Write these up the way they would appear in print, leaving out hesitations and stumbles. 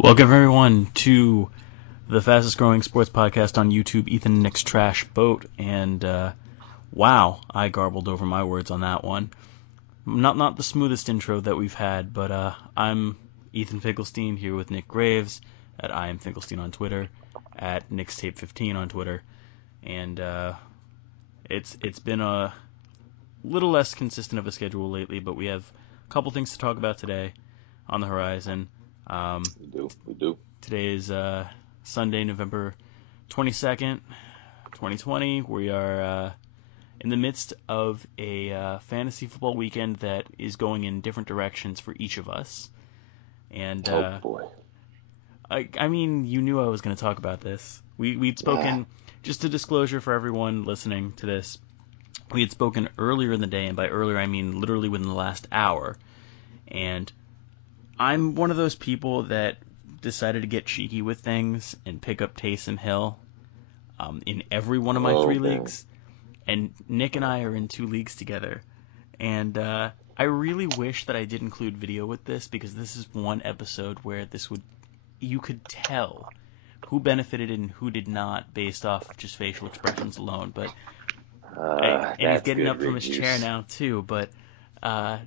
Welcome everyone to the fastest growing sports podcast on YouTube, Ethan and Nick's Trash Boat. And wow, I garbled over my words on that one. Not the smoothest intro that we've had, but I'm Ethan Finkelstein here with Nick Graves at I am Finkelstein on Twitter, at NicksTape15 on Twitter, and it's been a little less consistent of a schedule lately, but we have a couple things to talk about today on the horizon. We do. Today is Sunday, November 22nd, 2020. We are in the midst of a fantasy football weekend that is going in different directions for each of us. And oh boy. I mean, you knew I was going to talk about this. We'd spoken, just a disclosure for everyone listening to this, we had spoken earlier in the day, and by earlier I mean literally within the last hour. And I'm one of those people that decided to get cheeky with things and pick up Taysom Hill in every one of my three leagues. And Nick and I are in 2 leagues together. And I really wish that I did include video with this, because this is one episode where you could tell who benefited and who did not based off just facial expressions alone. But and he's getting up from his chair now too. But I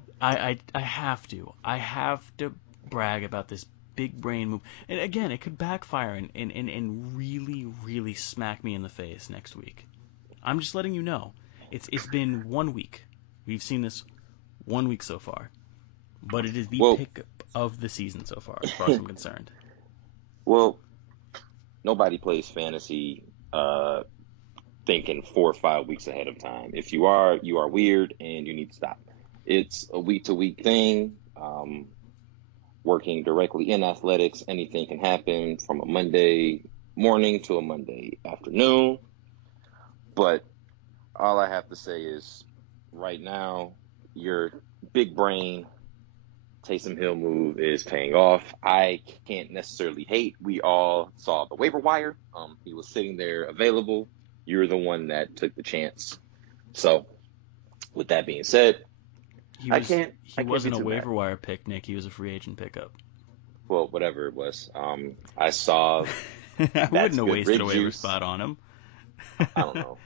have to. I have to brag about this big brain move. And again, it could backfire and really, really smack me in the face next week. I'm just letting you know. It's been 1 week. We've seen this 1 week so far. But it is the pick of the season so far, as far as I'm concerned. Well, nobody plays fantasy thinking 4 or 5 weeks ahead of time. If you are, you are weird and you need to stop. It's a week-to-week thing. Working directly in athletics, anything can happen from a Monday morning to a Monday afternoon. But all I have to say is, right now, your big brain Taysom Hill move is paying off. I can't necessarily hate. We all saw the waiver wire. He was sitting there available. You're the one that took the chance. So, with that being said, He wasn't a waiver wire pick, Nick. He was a free agent pickup. Well, whatever it was. I saw. I wouldn't have wasted a waiver spot on him. I don't know.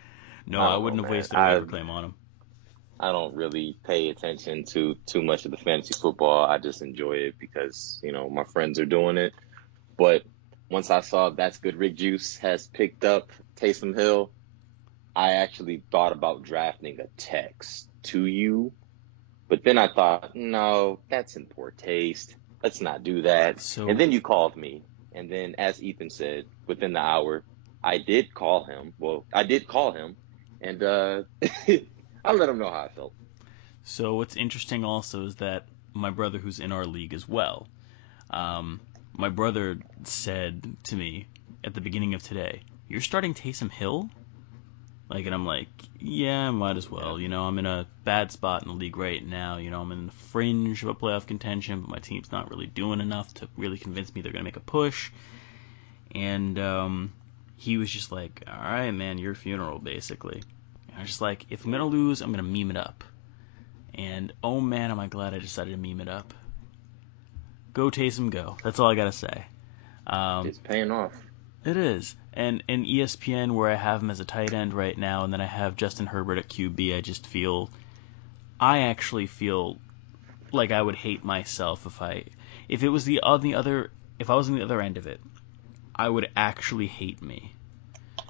No, I wouldn't have wasted a waiver claim on him. I don't really pay attention to too much of the fantasy football. I just enjoy it because, my friends are doing it. But once I saw That's Good Rick Juice has picked up Taysom Hill, I actually thought about drafting a text to you. But then I thought, no, that's in poor taste. Let's not do that. And then you called me. And then, as Ethan said, within the hour, I did call him. Well, I did call him. And I let him know how I felt. So what's interesting also is that my brother, who's in our league as well, my brother said to me at the beginning of today, "You're starting Taysom Hill?" And I'm like, yeah, might as well. I'm in a bad spot in the league right now. I'm in the fringe of a playoff contention, but my team's not really doing enough to really convince me they're going to make a push. And he was just like, all right, man, your funeral, basically. And I was just like, if I'm going to lose, I'm going to meme it up. And, oh, man, am I glad I decided to meme it up. Go Taysom, go. That's all I got to say. It's paying off. It is. And in ESPN, where I have him as a tight end right now, and then I have Justin Herbert at QB, I actually feel like I would hate myself if I was on the other end of it. I would actually hate me,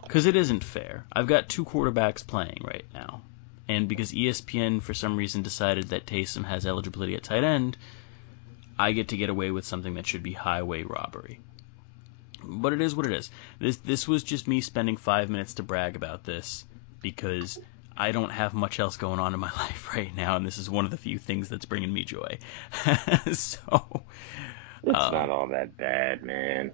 because it isn't fair. I've got 2 quarterbacks playing right now, and because ESPN for some reason decided that Taysom has eligibility at tight end, I get to get away with something that should be highway robbery. But it is what it is. This was just me spending 5 minutes to brag about this, because I don't have much else going on in my life right now, and this is one of the few things that's bringing me joy. So it's not all that bad, man.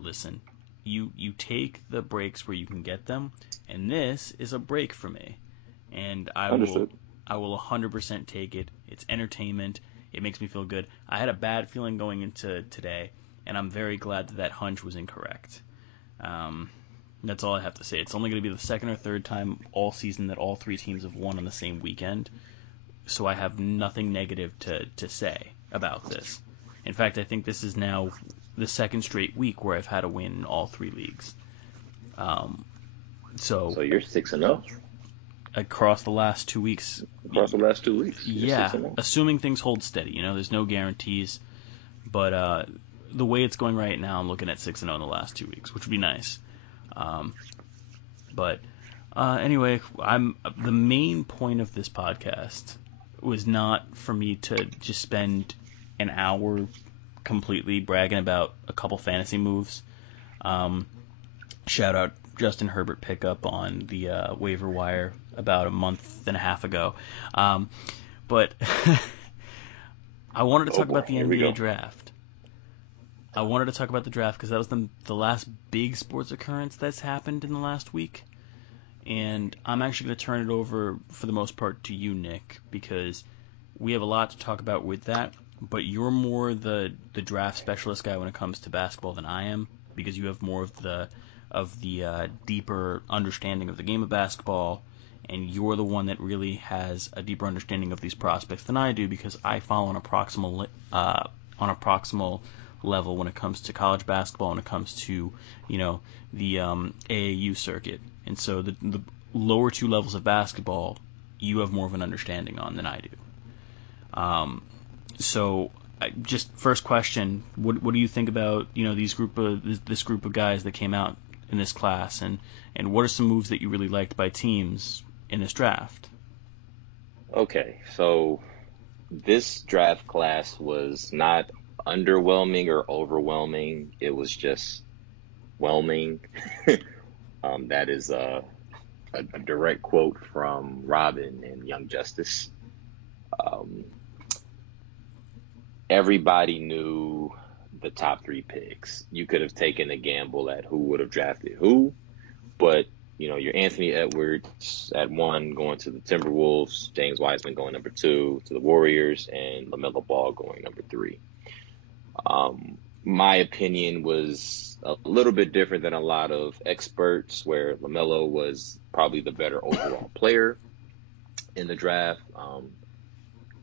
Listen, you take the breaks where you can get them, and this is a break for me, and I will 100% take it. It's entertainment. It makes me feel good. I had a bad feeling going into today, and I'm very glad that hunch was incorrect. That's all I have to say. It's only going to be the second or third time all season that all 3 teams have won on the same weekend, so I have nothing negative to say about this. In fact, I think this is now the second straight week where I've had a win in all 3 leagues. So you're 6-0 across the last 2 weeks. across the last 2 weeks. You're Yeah, 6-0. assuming things hold steady. There's no guarantees, but the way it's going right now, I'm looking at 6-0 in the last 2 weeks, which would be nice. But anyway, the main point of this podcast was not for me to just spend an hour completely bragging about a couple fantasy moves. Shout out Justin Herbert pickup on the waiver wire about a month and a half ago. But I wanted to talk about the NBA draft. I wanted to talk about the draft because that was the last big sports occurrence that's happened in the last week. And I'm actually going to turn it over, for the most part, to you, Nick, because we have a lot to talk about with that. But you're more the draft specialist guy when it comes to basketball than I am, because you have more of the deeper understanding of the game of basketball, and you're the one that really has a deeper understanding of these prospects than I do, because I fall on a proximal level when it comes to college basketball, when it comes to the AAU circuit, and so the lower 2 levels of basketball you have more of an understanding on than I do. So just first question, what do you think about this group of guys that came out in this class, and what are some moves that you really liked by teams in this draft? Okay, so this draft class was not underwhelming or overwhelming. It was just whelming. That is a direct quote from Robin and Young Justice. Everybody knew the top 3 picks. You could have taken a gamble at who would have drafted who, but your Anthony Edwards at 1 going to the Timberwolves, James Wiseman going number 2 to the Warriors, and LaMelo Ball going number 3. My opinion was a little bit different than a lot of experts, where LaMelo was probably the better overall player in the draft.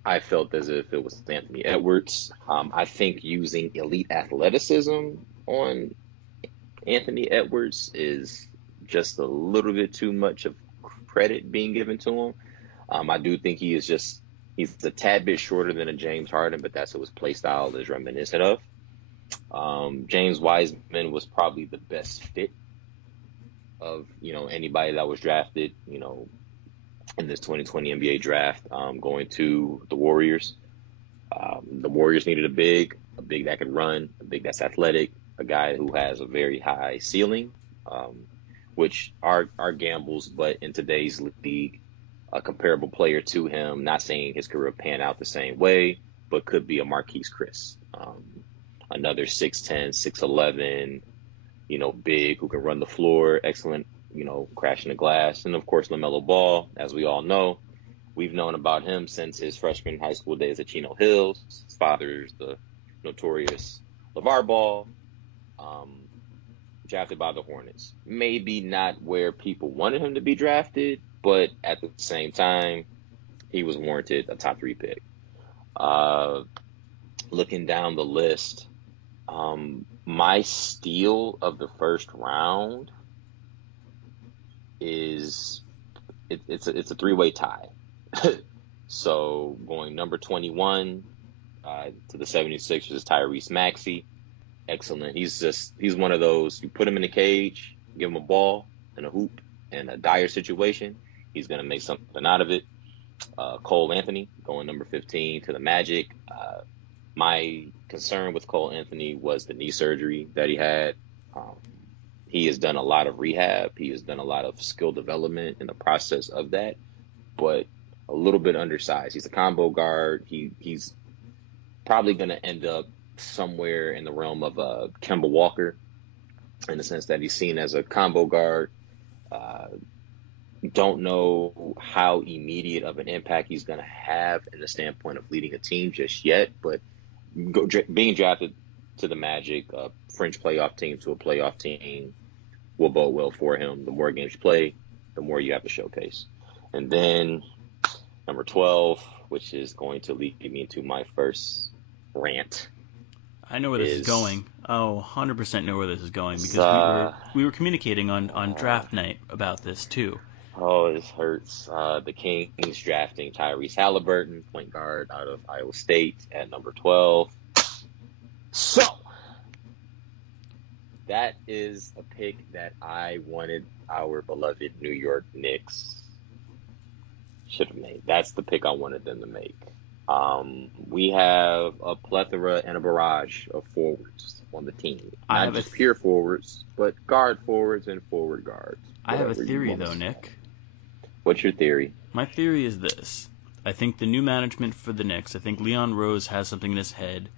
I felt as if it was Anthony Edwards. I think using elite athleticism on Anthony Edwards is just a little bit too much of credit being given to him. I do think he's a tad bit shorter than a James Harden, but that's what his play style is reminiscent of. James Wiseman was probably the best fit of anybody that was drafted in this 2020 NBA draft, going to the Warriors. The Warriors needed a big that could run, a big that's athletic, a guy who has a very high ceiling, which are gambles, but in today's league, a comparable player to him, not saying his career pan out the same way, but could be a Marquise Chris, another 6'10", 6'11", big, who can run the floor, excellent, crashing the glass. And of course, LaMelo Ball, as we all know, we've known about him since his freshman high school days at Chino Hills. His father's the notorious LeVar Ball, drafted by the Hornets. Maybe not where people wanted him to be drafted, but at the same time, he was warranted a top 3 pick. Looking down the list, my steal of the first round is it's a 3-way tie. So going number 21 to the 76ers is Tyrese Maxey. Excellent. He's one of those, you put him in a cage, give him a ball and a hoop and a dire situation, he's going to make something out of it. Cole Anthony going number 15 to the Magic. My concern with Cole Anthony was the knee surgery that he had. He has done a lot of rehab. He has done a lot of skill development in the process of that, but a little bit undersized. He's a combo guard. He's probably going to end up somewhere in the realm of Kemba Walker, in the sense that he's seen as a combo guard. Don't know how immediate of an impact he's going to have in the standpoint of leading a team just yet, but being drafted to the Magic, a French playoff team to a playoff team, will bode well for him. The more games you play, the more you have to showcase. And then number 12, which is going to lead me into my first rant. I know where this is is going. Oh, 100% know where this is going is because we were communicating on draft night about this too. oh, this hurts. The Kings drafting Tyrese Halliburton, point guard out of Iowa State at number 12. So that is a pick that I wanted our beloved New York Knicks should have made. That's the pick I wanted them to make. We have a plethora and a barrage of forwards on the team. I Not have a just pure forwards, but guard forwards and forward guards. I have a Whatever you theory want to though, say. Nick. What's your theory? My theory is this. I think the new management for the Knicks, I think Leon Rose has something in his head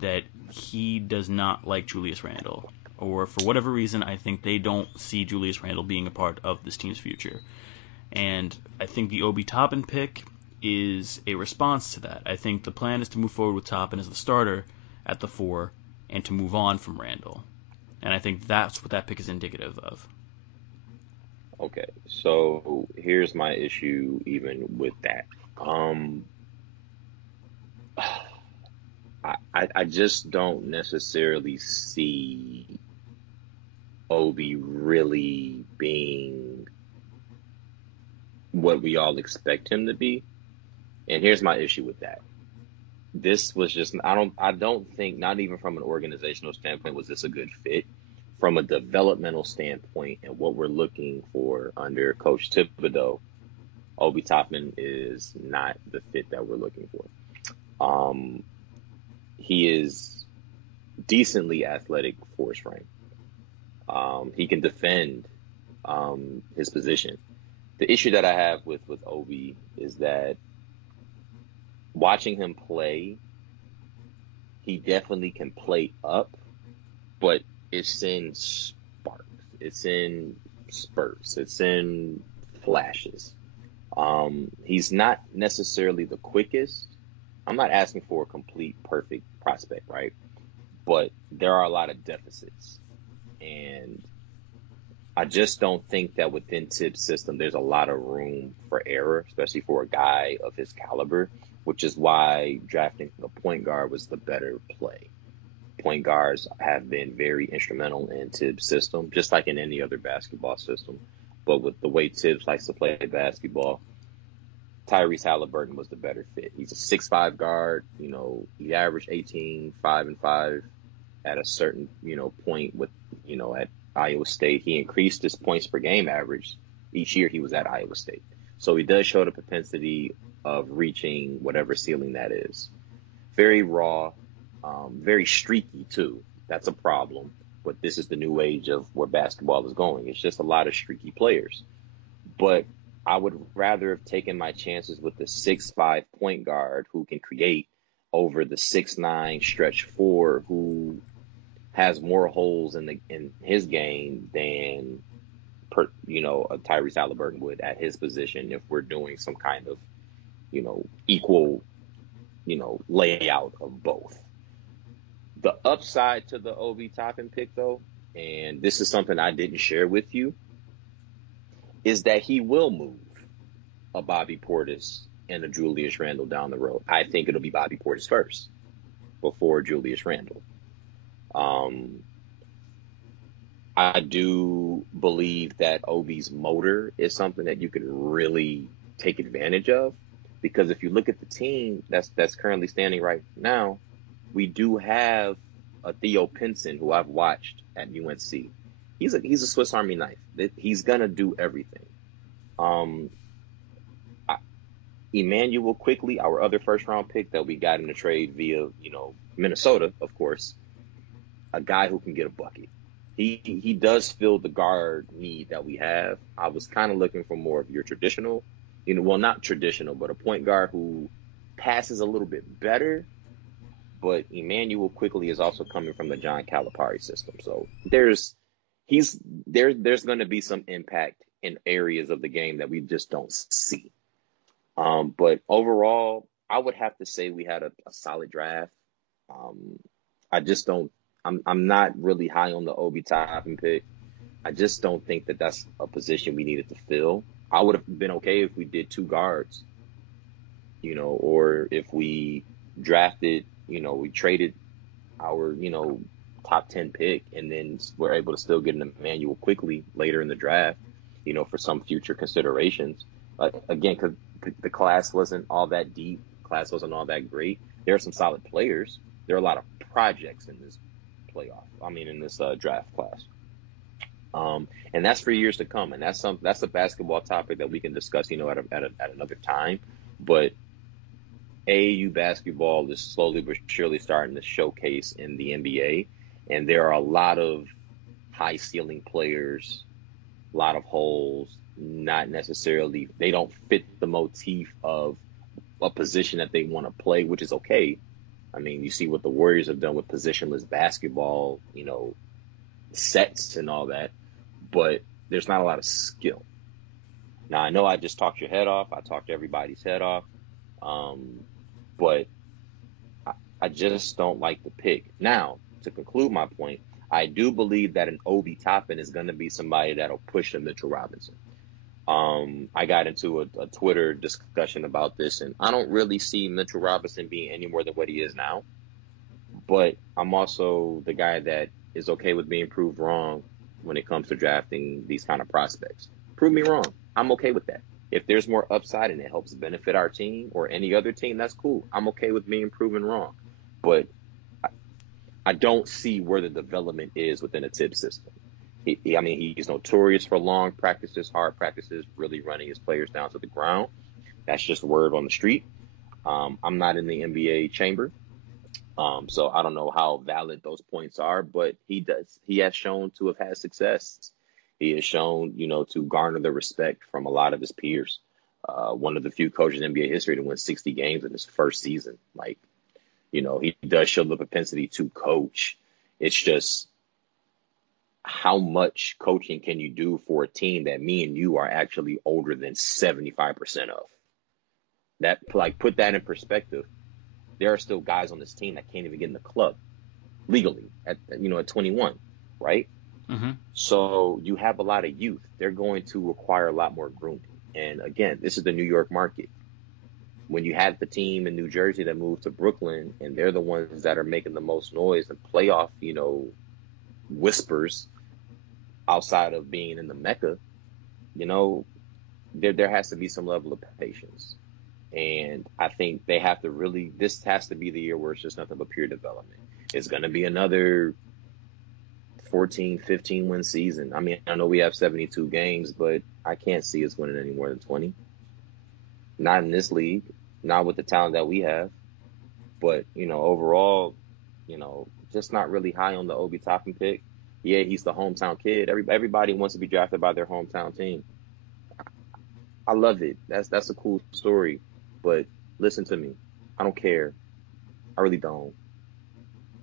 that he does not like Julius Randle. Or for whatever reason, I think they don't see Julius Randle being a part of this team's future. And I think the Obi Toppin pick is a response to that. I think the plan is to move forward with Toppin as the starter at the 4 and to move on from Randle. And I think that's what that pick is indicative of. Okay, so here's my issue even with that. I just don't necessarily see Obi really being what we all expect him to be. And here's my issue with that. This was just I don't think, not even from an organizational standpoint, was this a good fit. From a developmental standpoint and what we're looking for under Coach Thibodeau, Obi Toppin is not the fit that we're looking for. He is decently athletic for his frame. He can defend his position. The issue that I have with Obi is that watching him play, he definitely can play up, but it's in sparks. It's in spurts. It's in flashes. He's not necessarily the quickest. I'm not asking for a complete perfect prospect, right? But there are a lot of deficits. And I just don't think that within Tibbs' system there's a lot of room for error, especially for a guy of his caliber, which is why drafting a point guard was the better play. Point guards have been very instrumental in Tibbs' system, just like in any other basketball system. But with the way Tibbs likes to play basketball, Tyrese Halliburton was the better fit. He's a 6'5" guard. You know, he averaged 18, 5 and 5 at a certain, point with, at Iowa State. He increased his points per game average each year he was at Iowa State. So he does show the propensity of reaching whatever ceiling that is. Very raw, very streaky too. That's a problem. But this is the new age of where basketball is going. It's just a lot of streaky players. But I would rather have taken my chances with the 6'5" point guard who can create over the 6'9" stretch 4 who has more holes in his game than a Tyrese Halliburton would at his position if we're doing some kind of equal layout of both. The upside to the Obi Toppin pick, though, and this is something I didn't share with you, is that he will move a Bobby Portis and a Julius Randle down the road. I think it'll be Bobby Portis first before Julius Randle. I do believe that Obi's motor is something that you could really take advantage of, because if you look at the team that's currently standing right now, we do have a Theo Pinson who I've watched at UNC. He's a Swiss Army knife. He's gonna do everything. Emmanuel Quickly, our other first round pick that we got in the trade via Minnesota, of course, a guy who can get a bucket. He does fill the guard need that we have. I was kind of looking for more of your traditional, well, not traditional, but a point guard who passes a little bit better. But Emmanuel Quickly is also coming from the John Calipari system. So there's going to be some impact in areas of the game that we just don't see. But overall, I would have to say we had a solid draft. I'm not really high on the Obi Toppin pick. I just don't think that that's a position we needed to fill. I would have been okay if we did 2 guards, or if we drafted, we traded our top 10 pick, and then we're able to still get an Emmanuel quickly later in the draft, for some future considerations. Again, because the class wasn't all that deep, class wasn't all that great. There are some solid players. There are a lot of projects in this in this draft class. And that's for years to come. And that's a basketball topic that we can discuss, at another time. But AAU basketball is slowly but surely starting to showcase in the NBA. And there are a lot of high ceiling players, a lot of holes, not necessarily, they don't fit the motif of a position that they want to play, which is okay. I mean, you see what the Warriors have done with positionless basketball, sets and all that, but there's not a lot of skill. Now, I know I just talked your head off. I talked everybody's head off. But I just don't like the pick. Now, to conclude my point, I do believe that an Obi Toppin is going to be somebody that'll push a Mitchell Robinson. I got into a Twitter discussion about this, and I don't really see Mitchell Robinson being any more than what he is now. But I'm also the guy that is okay with being proved wrong when it comes to drafting these kind of prospects. Prove me wrong. I'm okay with that. If there's more upside and it helps benefit our team or any other team, that's cool. I'm okay with being proven wrong. But I don't see where the development is within a Tibbs system. He's notorious for long practices, hard practices, really running his players down to the ground. That's just word on the street. I'm not in the NBA chamber, so I don't know how valid those points are, but he has shown to have had success. He has shown, to garner the respect from a lot of his peers. One of the few coaches in NBA history to win 60 games in his first season. He does show the propensity to coach. It's just, how much coaching can you do for a team that me and you are actually older than 75% of? That, put that in perspective. There are still guys on this team that can't even get in the club legally at 21, right? Mm-hmm. So you have a lot of youth. They're going to require a lot more grooming. And again, this is the New York market. When you have the team in New Jersey that moved to Brooklyn, and they're the ones that are making the most noise and playoff, whispers outside of being in the Mecca, there has to be some level of patience. And I think they have to this has to be the year where it's just nothing but pure development. It's going to be another 14, 15 win season. I know we have 72 games, but I can't see us winning any more than 20. Not in this league, not with the talent that we have. But, overall, just not really high on the Obi Toppin pick. Yeah, he's the hometown kid. Everybody wants to be drafted by their hometown team. I love it. That's a cool story. But listen to me. I don't care. I really don't.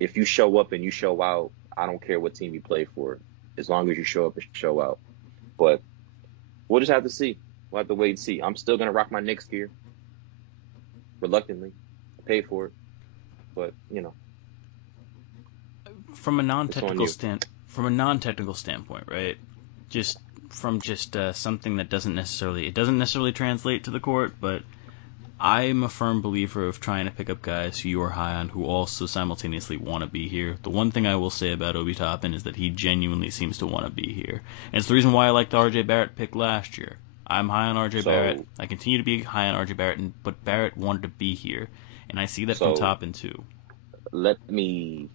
If you show up and you show out, I don't care what team you play for, as long as you show up and show out. But we'll just have to see. We'll have to wait and see. I'm still going to rock my Knicks gear. Reluctantly. I paid for it. But, From a non-technical standpoint, right? Something that doesn't necessarily translate to the court, but I'm a firm believer of trying to pick up guys who you are high on who also simultaneously want to be here. The one thing I will say about Obi Toppin is that he genuinely seems to want to be here. And it's the reason why I liked the R.J. Barrett pick last year. I'm high on R.J. Barrett. I continue to be high on R.J. Barrett, but Barrett wanted to be here. And I see that from Toppin too. Let me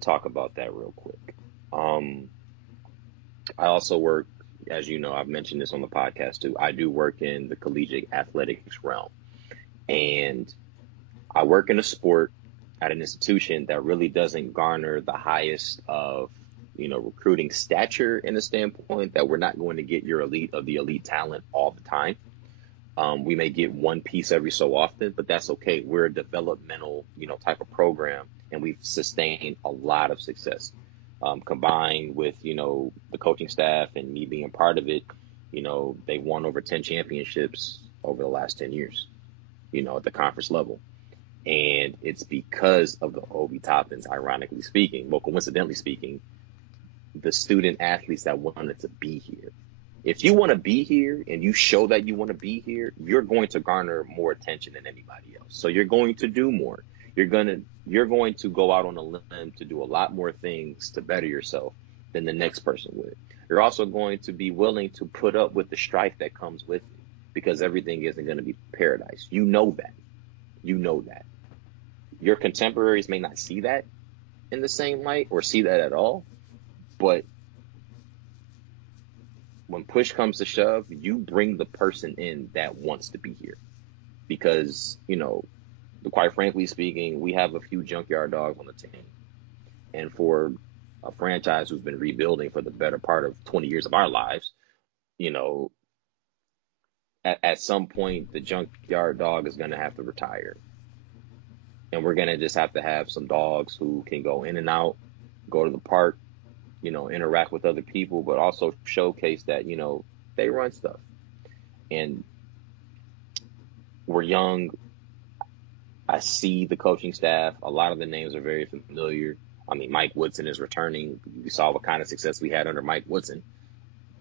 talk about that real quick. I also work, as you know, I've mentioned this on the podcast too. I do work in the collegiate athletics realm. And I work in a sport at an institution that really doesn't garner the highest of, recruiting stature in the standpoint that we're not going to get your elite of the elite talent all the time. We may get one piece every so often, but that's okay. We're a developmental, type of program, and we've sustained a lot of success. Combined with, the coaching staff and me being part of it, they won over 10 championships over the last 10 years, at the conference level. And it's because of the Obi Toppins, ironically speaking, well, coincidentally speaking, the student athletes that wanted to be here. If you want to be here and you show that you want to be here, you're going to garner more attention than anybody else. So you're going to do more. you're going to go out on a limb to do a lot more things to better yourself than the next person would. You're also going to be willing to put up with the strife that comes with it, because everything isn't going to be paradise. You know that. You know that. Your contemporaries may not see that in the same light or see that at all, but when push comes to shove, you bring the person in that wants to be here. Because, quite frankly speaking, we have a few junkyard dogs on the team. And for a franchise who's been rebuilding for the better part of 20 years of our lives, at some point, the junkyard dog is going to have to retire. And we're going to just have to have some dogs who can go in and out, go to the park, interact with other people, but also showcase that, they run stuff. And we're young. I see the coaching staff. A lot of the names are very familiar. I mean, Mike Woodson is returning. We saw what kind of success we had under Mike Woodson.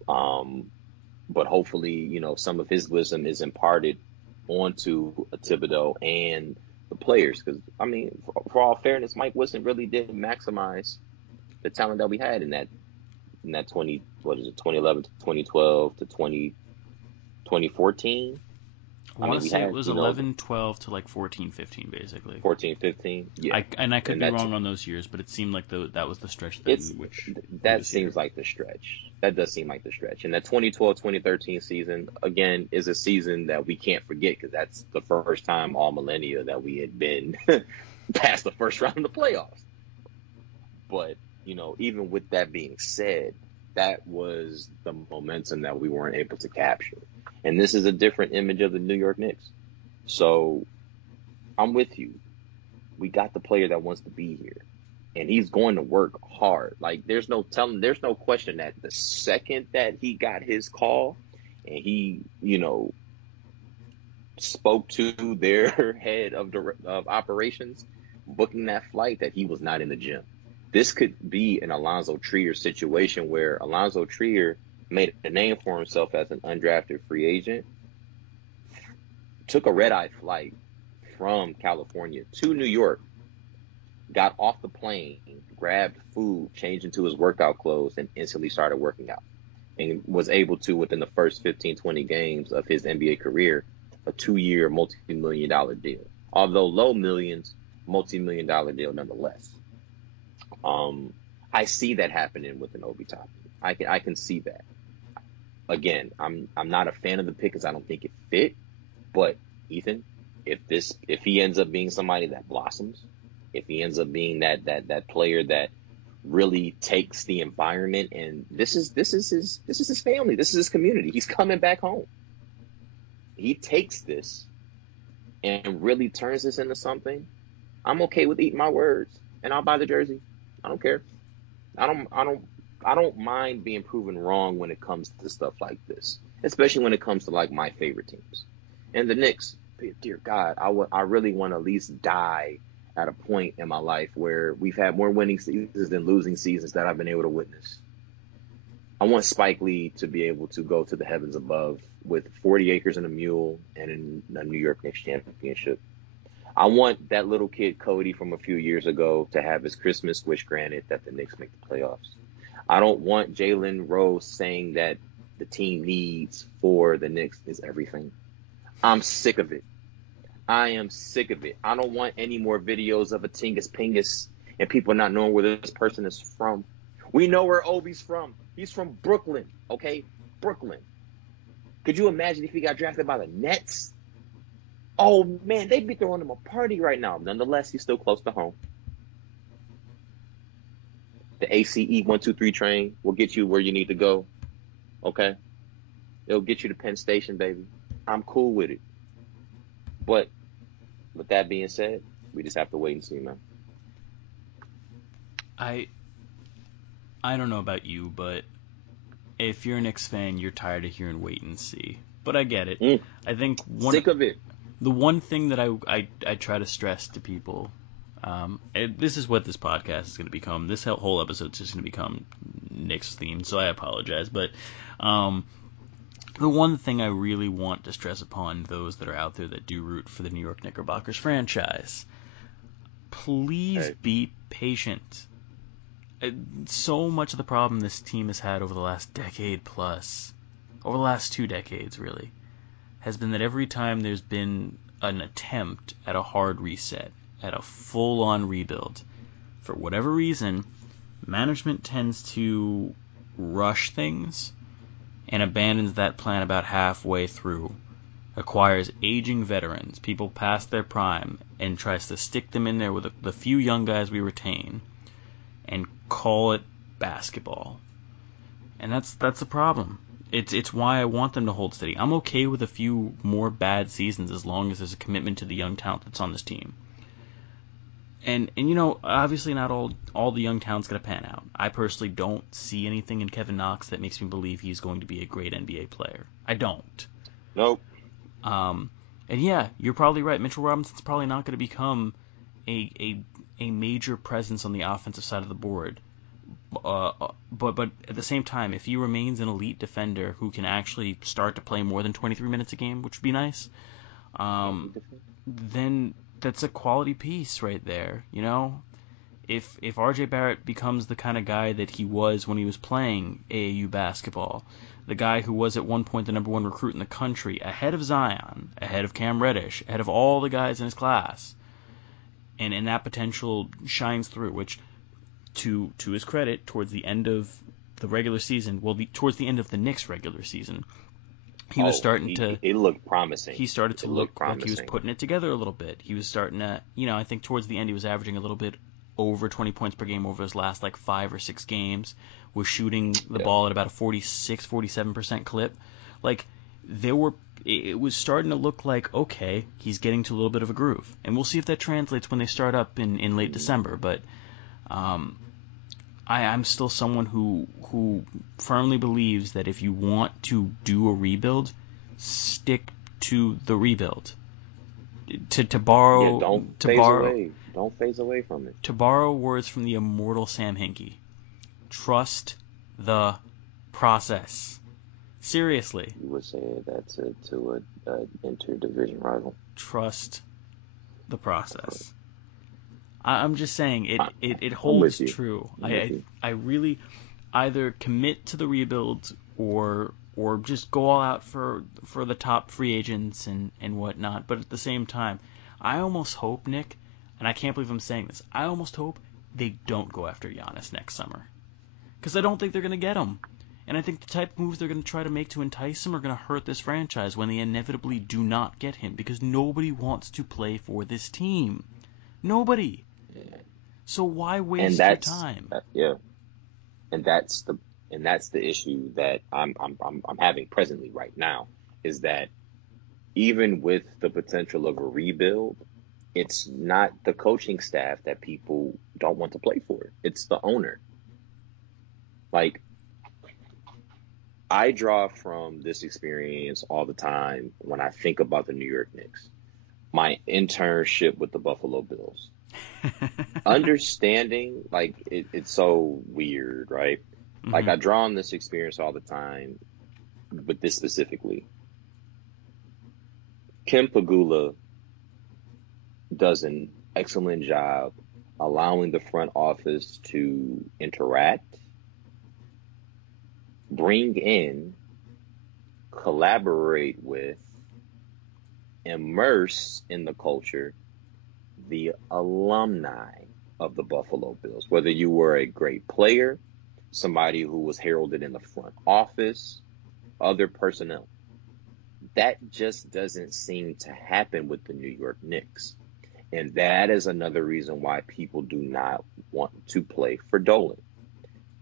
But hopefully, some of his wisdom is imparted onto Thibodeau and the players. Because, I mean, for all fairness, Mike Woodson really did maximize the talent that we had in that 2011 to 2012 to 2014. I want to say it was 11, 12 to like 14, 15, basically. 14, 15, yeah. I could be wrong on those years, but it seemed like that was the stretch. That seems like the stretch. That does seem like the stretch. And that 2012, 2013 season, again, is a season that we can't forget, because that's the first time all millennia that we had been past the first round of the playoffs. But, even with that being said, that was the momentum that we weren't able to capture. And this is a different image of the New York Knicks. So I'm with you. We got the player that wants to be here. And he's going to work hard. Like, there's no question that the second that he got his call and he, spoke to their head of operations, booking that flight, that he was not in the gym. This could be an Alonzo Trier situation where Alonzo Trier made a name for himself as an undrafted free agent, took a red-eye flight from California to New York, got off the plane, grabbed food, changed into his workout clothes, and instantly started working out. And was able to, within the first 15, 20 games of his NBA career, a 2-year, multi-million-dollar deal. Although low millions, multi-million-dollar deal nonetheless. I see that happening with an Obi Toppin. I can see that. Again, I'm not a fan of the pick because I don't think it fit. But Ethan, if he ends up being somebody that blossoms, if he ends up being that player that really takes the environment, and this is his family, this is his community. He's coming back home. He takes this and really turns this into something. I'm okay with eating my words, and I'll buy the jersey. I don't care. I don't mind being proven wrong when it comes to stuff like this, especially when it comes to like my favorite teams. And the Knicks, dear God, I really want to at least die at a point in my life where we've had more winning seasons than losing seasons that I've been able to witness. I want Spike Lee to be able to go to the heavens above with 40 acres and a mule and a New York Knicks championship. I want that little kid Cody from a few years ago to have his Christmas wish granted that the Knicks make the playoffs. I don't want Jalen Rose saying that the team needs for the Knicks is everything. I'm sick of it. I am sick of it. I don't want any more videos of a Tingus Pingus and people not knowing where this person is from. We know where Obi's from. He's from Brooklyn, okay? Brooklyn. Could you imagine if he got drafted by the Nets? Oh, man, they'd be throwing him a party right now. Nonetheless, he's still close to home. The ACE 123 train will get you where you need to go, okay? It'll get you to Penn Station, baby. I'm cool with it. But with that being said, we just have to wait and see, man. I don't know about you, but if you're a Knicks fan, you're tired of hearing wait and see. But I get it. I think sick of it. The one thing that I try to stress to people, this is what this podcast is going to become. This whole episode is just going to become Knicks themed, so I apologize. But the one thing I really want to stress upon those that are out there that do root for the New York Knickerbockers franchise, Please be patient. So much of the problem this team has had over the last decade plus, over the last 2 decades really, has been that every time there's been an attempt at a hard reset, at a full-on rebuild, for whatever reason, management tends to rush things and abandons that plan about halfway through, acquires aging veterans, people past their prime, and tries to stick them in there with the few young guys we retain, and call it basketball. And that's the problem. It's why I want them to hold steady. I'm okay with a few more bad seasons as long as there's a commitment to the young talent that's on this team. And obviously not all the young talent's going to pan out. I personally don't see anything in Kevin Knox that makes me believe he's going to be a great NBA player. I don't. Nope. And yeah, you're probably right. Mitchell Robinson's probably not going to become a major presence on the offensive side of the board. But at the same time, if he remains an elite defender who can actually start to play more than 23 minutes a game, which would be nice, then that's a quality piece right there. If R.J. Barrett becomes the kind of guy that he was when he was playing AAU basketball, the guy who was at one point the number 1 recruit in the country, ahead of Zion, ahead of Cam Reddish, ahead of all the guys in his class, and that potential shines through, which, to his credit, towards the end of the regular season, towards the end of the Knicks regular season, he was starting to... It looked promising. He started to look like he was putting it together a little bit. He was starting to, I think towards the end he was averaging a little bit over 20 points per game over his last 5 or 6 games, was shooting the ball at about a 47% clip. It was starting to look like, okay, he's getting to a little bit of a groove. And we'll see if that translates when they start up in late December. But I'm still someone who firmly believes that if you want to do a rebuild, stick to the rebuild. Don't phase away from it. To borrow words from the immortal Sam Hinkie, trust the process. Seriously. You would say that to an interdivision rival. Trust the process. I'm just saying it holds true. I really either commit to the rebuild or just go all out for the top free agents and whatnot. But at the same time, I almost hope, Nick, and I can't believe I'm saying this, I almost hope they don't go after Giannis next summer. Because I don't think they're going to get him. And I think the type of moves they're going to try to make to entice him are going to hurt this franchise when they inevitably do not get him. Because nobody wants to play for this team. Nobody. Yeah. So why waste your time? And that's the issue that I'm having presently right now, is that even with the potential of a rebuild, it's not the coaching staff that people don't want to play for. It's the owner. I draw from this experience all the time when I think about the New York Knicks. My internship with the Buffalo Bills. Understanding, it's so weird, right? Mm-hmm. I draw on this experience all the time, but this specifically. Kim Pagula does an excellent job allowing the front office to interact, bring in, collaborate with, immerse in the culture the alumni of the Buffalo Bills. Whether you were a great player, somebody who was heralded in the front office, other personnel. That just doesn't seem to happen with the New York Knicks. And that is another reason why people do not want to play for Dolan.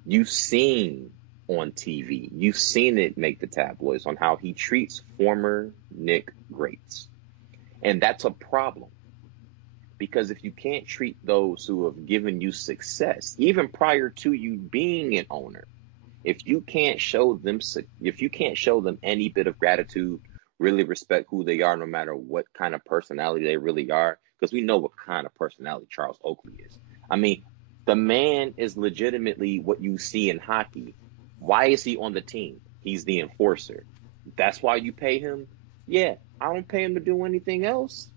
You've seen on TV, you've seen it make the tabloids on how he treats former Knick greats. And that's a problem. Because if you can't treat those who have given you success, even prior to you being an owner, if you can't show them any bit of gratitude, really respect who they are, no matter what kind of personality they really are, because we know what kind of personality Charles Oakley is. I mean, the man is legitimately what you see in hockey. Why is he on the team? He's the enforcer. That's why you pay him? Yeah, I don't pay him to do anything else.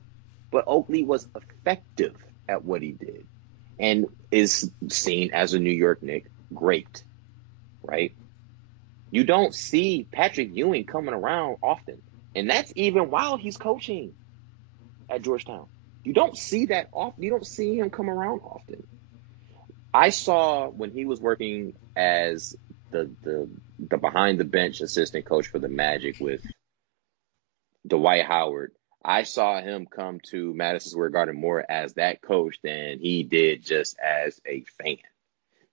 But Oakley was effective at what he did and is seen as a New York Knick, great, right? You don't see Patrick Ewing coming around often. And that's even while he's coaching at Georgetown. You don't see that often. You don't see him come around often. I saw when he was working as the behind the bench assistant coach for the Magic with Dwight Howard, I saw him come to Madison Square Garden more as that coach than he did just as a fan.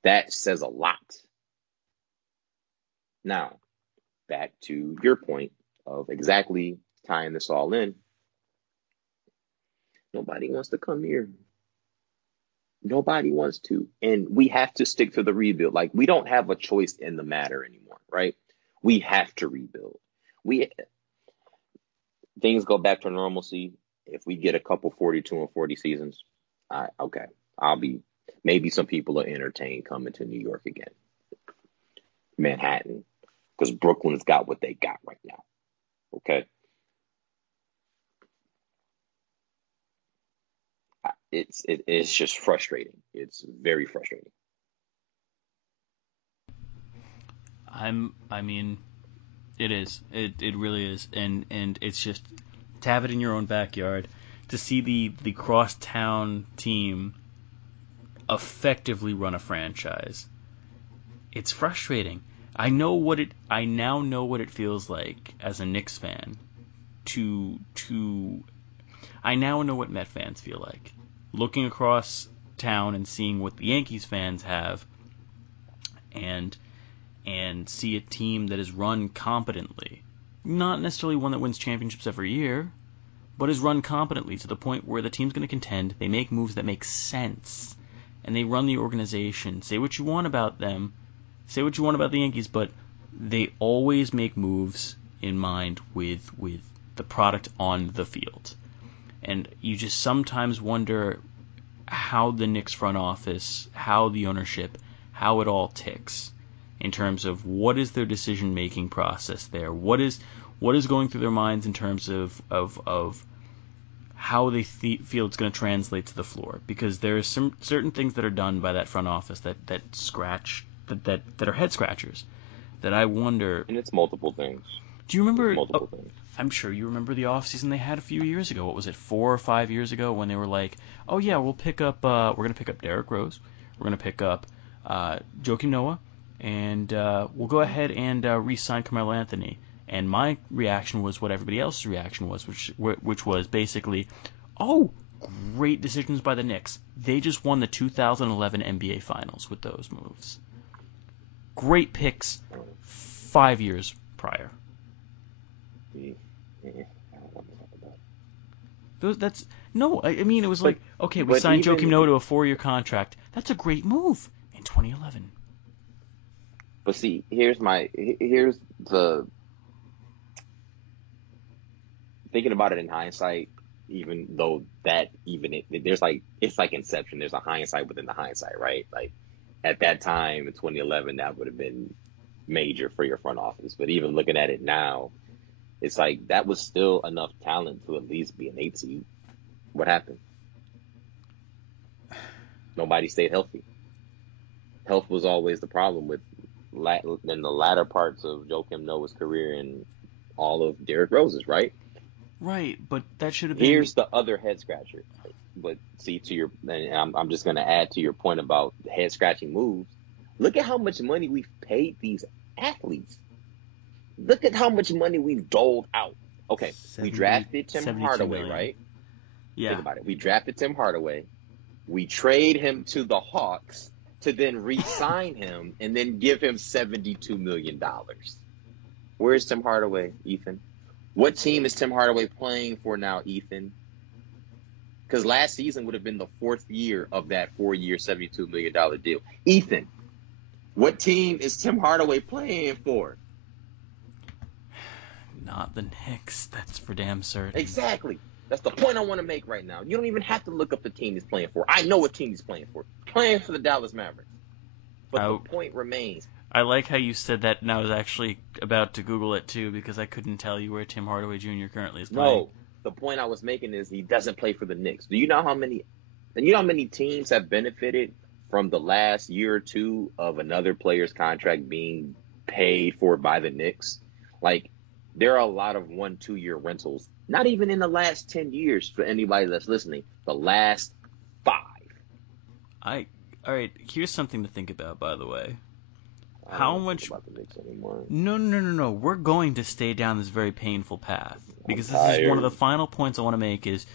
That says a lot. Now, back to your point of exactly tying this all in. Nobody wants to come here. Nobody wants to. And we have to stick to the rebuild. Like, we don't have a choice in the matter anymore, right? We have to rebuild. Things go back to normalcy. If we get a couple 42-40 seasons, okay, maybe some people are entertained coming to New York again. Manhattan, because Brooklyn's got what they got right now. Okay. It's just frustrating. It's very frustrating. I mean, it is. It really is. And it's just to have it in your own backyard, to see the crosstown team effectively run a franchise. It's frustrating. I now know what it feels like as a Knicks fan I now know what Met fans feel like. Looking across town and seeing what the Yankees fans have, and see a team that is run competently. Not necessarily one that wins championships every year, but is run competently to the point where the team's going to contend. They make moves that make sense, and they run the organization. Say what you want about them, say what you want about the Yankees, but they always make moves in mind with the product on the field. And you just sometimes wonder how the Knicks front office, how the ownership, how it all ticks in terms of what is their decision-making process there, what is going through their minds in terms of how they feel it's going to translate to the floor. Because there are some certain things that are done by that front office that are head scratchers that I wonder. And it's multiple things. Do you remember? Multiple things. I'm sure you remember the offseason they had a few years ago. What was it, 4 or 5 years ago, when they were like, "Oh yeah, we're going to pick up Derrick Rose, we're going to pick up Joakim Noah, and we'll go ahead and re-sign Carmelo Anthony." And my reaction was what everybody else's reaction was, which was basically, "Oh, great decisions by the Knicks. They just won the 2011 NBA Finals with those moves. Great picks 5 years prior." I mean, it was like, okay, we signed Joakim Noah to a 4-year contract. That's a great move in 2011. But see, here's the thinking about it in hindsight. Even though there's like, it's like Inception. There's a hindsight within the hindsight, right? Like, at that time in 2011, that would have been major for your front office. But even looking at it now, it's like that was still enough talent to at least be an 8 seed. What happened? Nobody stayed healthy. Health was always the problem in the latter parts of Joakim Noah's career and all of Derrick Rose's, right? Right, but that should have been. Here's the other head scratcher. But see, I'm just going to add to your point about head scratching moves. Look at how much money we've paid these athletes. Look at how much money we've doled out. Okay, we drafted Tim Hardaway, million. Right? Yeah. Think about it. We drafted Tim Hardaway. We trade him to the Hawks to then re-sign him and then give him $72 million. Where's Tim Hardaway, Ethan? What team is Tim Hardaway playing for now, Ethan? Because last season would have been the 4th year of that 4-year, $72 million deal. Ethan, what team is Tim Hardaway playing for? Not the Knicks, that's for damn certain. Exactly. That's the point I want to make right now. You don't even have to look up the team he's playing for. I know what team he's playing for. Playing for the Dallas Mavericks. But the point remains. I like how you said that, and I was actually about to Google it too, because I couldn't tell you where Tim Hardaway Jr. currently is playing. No, the point I was making is he doesn't play for the Knicks. Do you know how many And you know how many teams have benefited from the last year or two of another player's contract being paid for by the Knicks? Like, there are a lot of 1-2 year rentals, not even in the last 10 years for anybody that's listening, the last 5. All right, here's something to think about, by the way. I How don't much? think about the Knicks anymore. No. We're going to stay down this very painful path because I'm this is one of tired. the final points I want to make. Is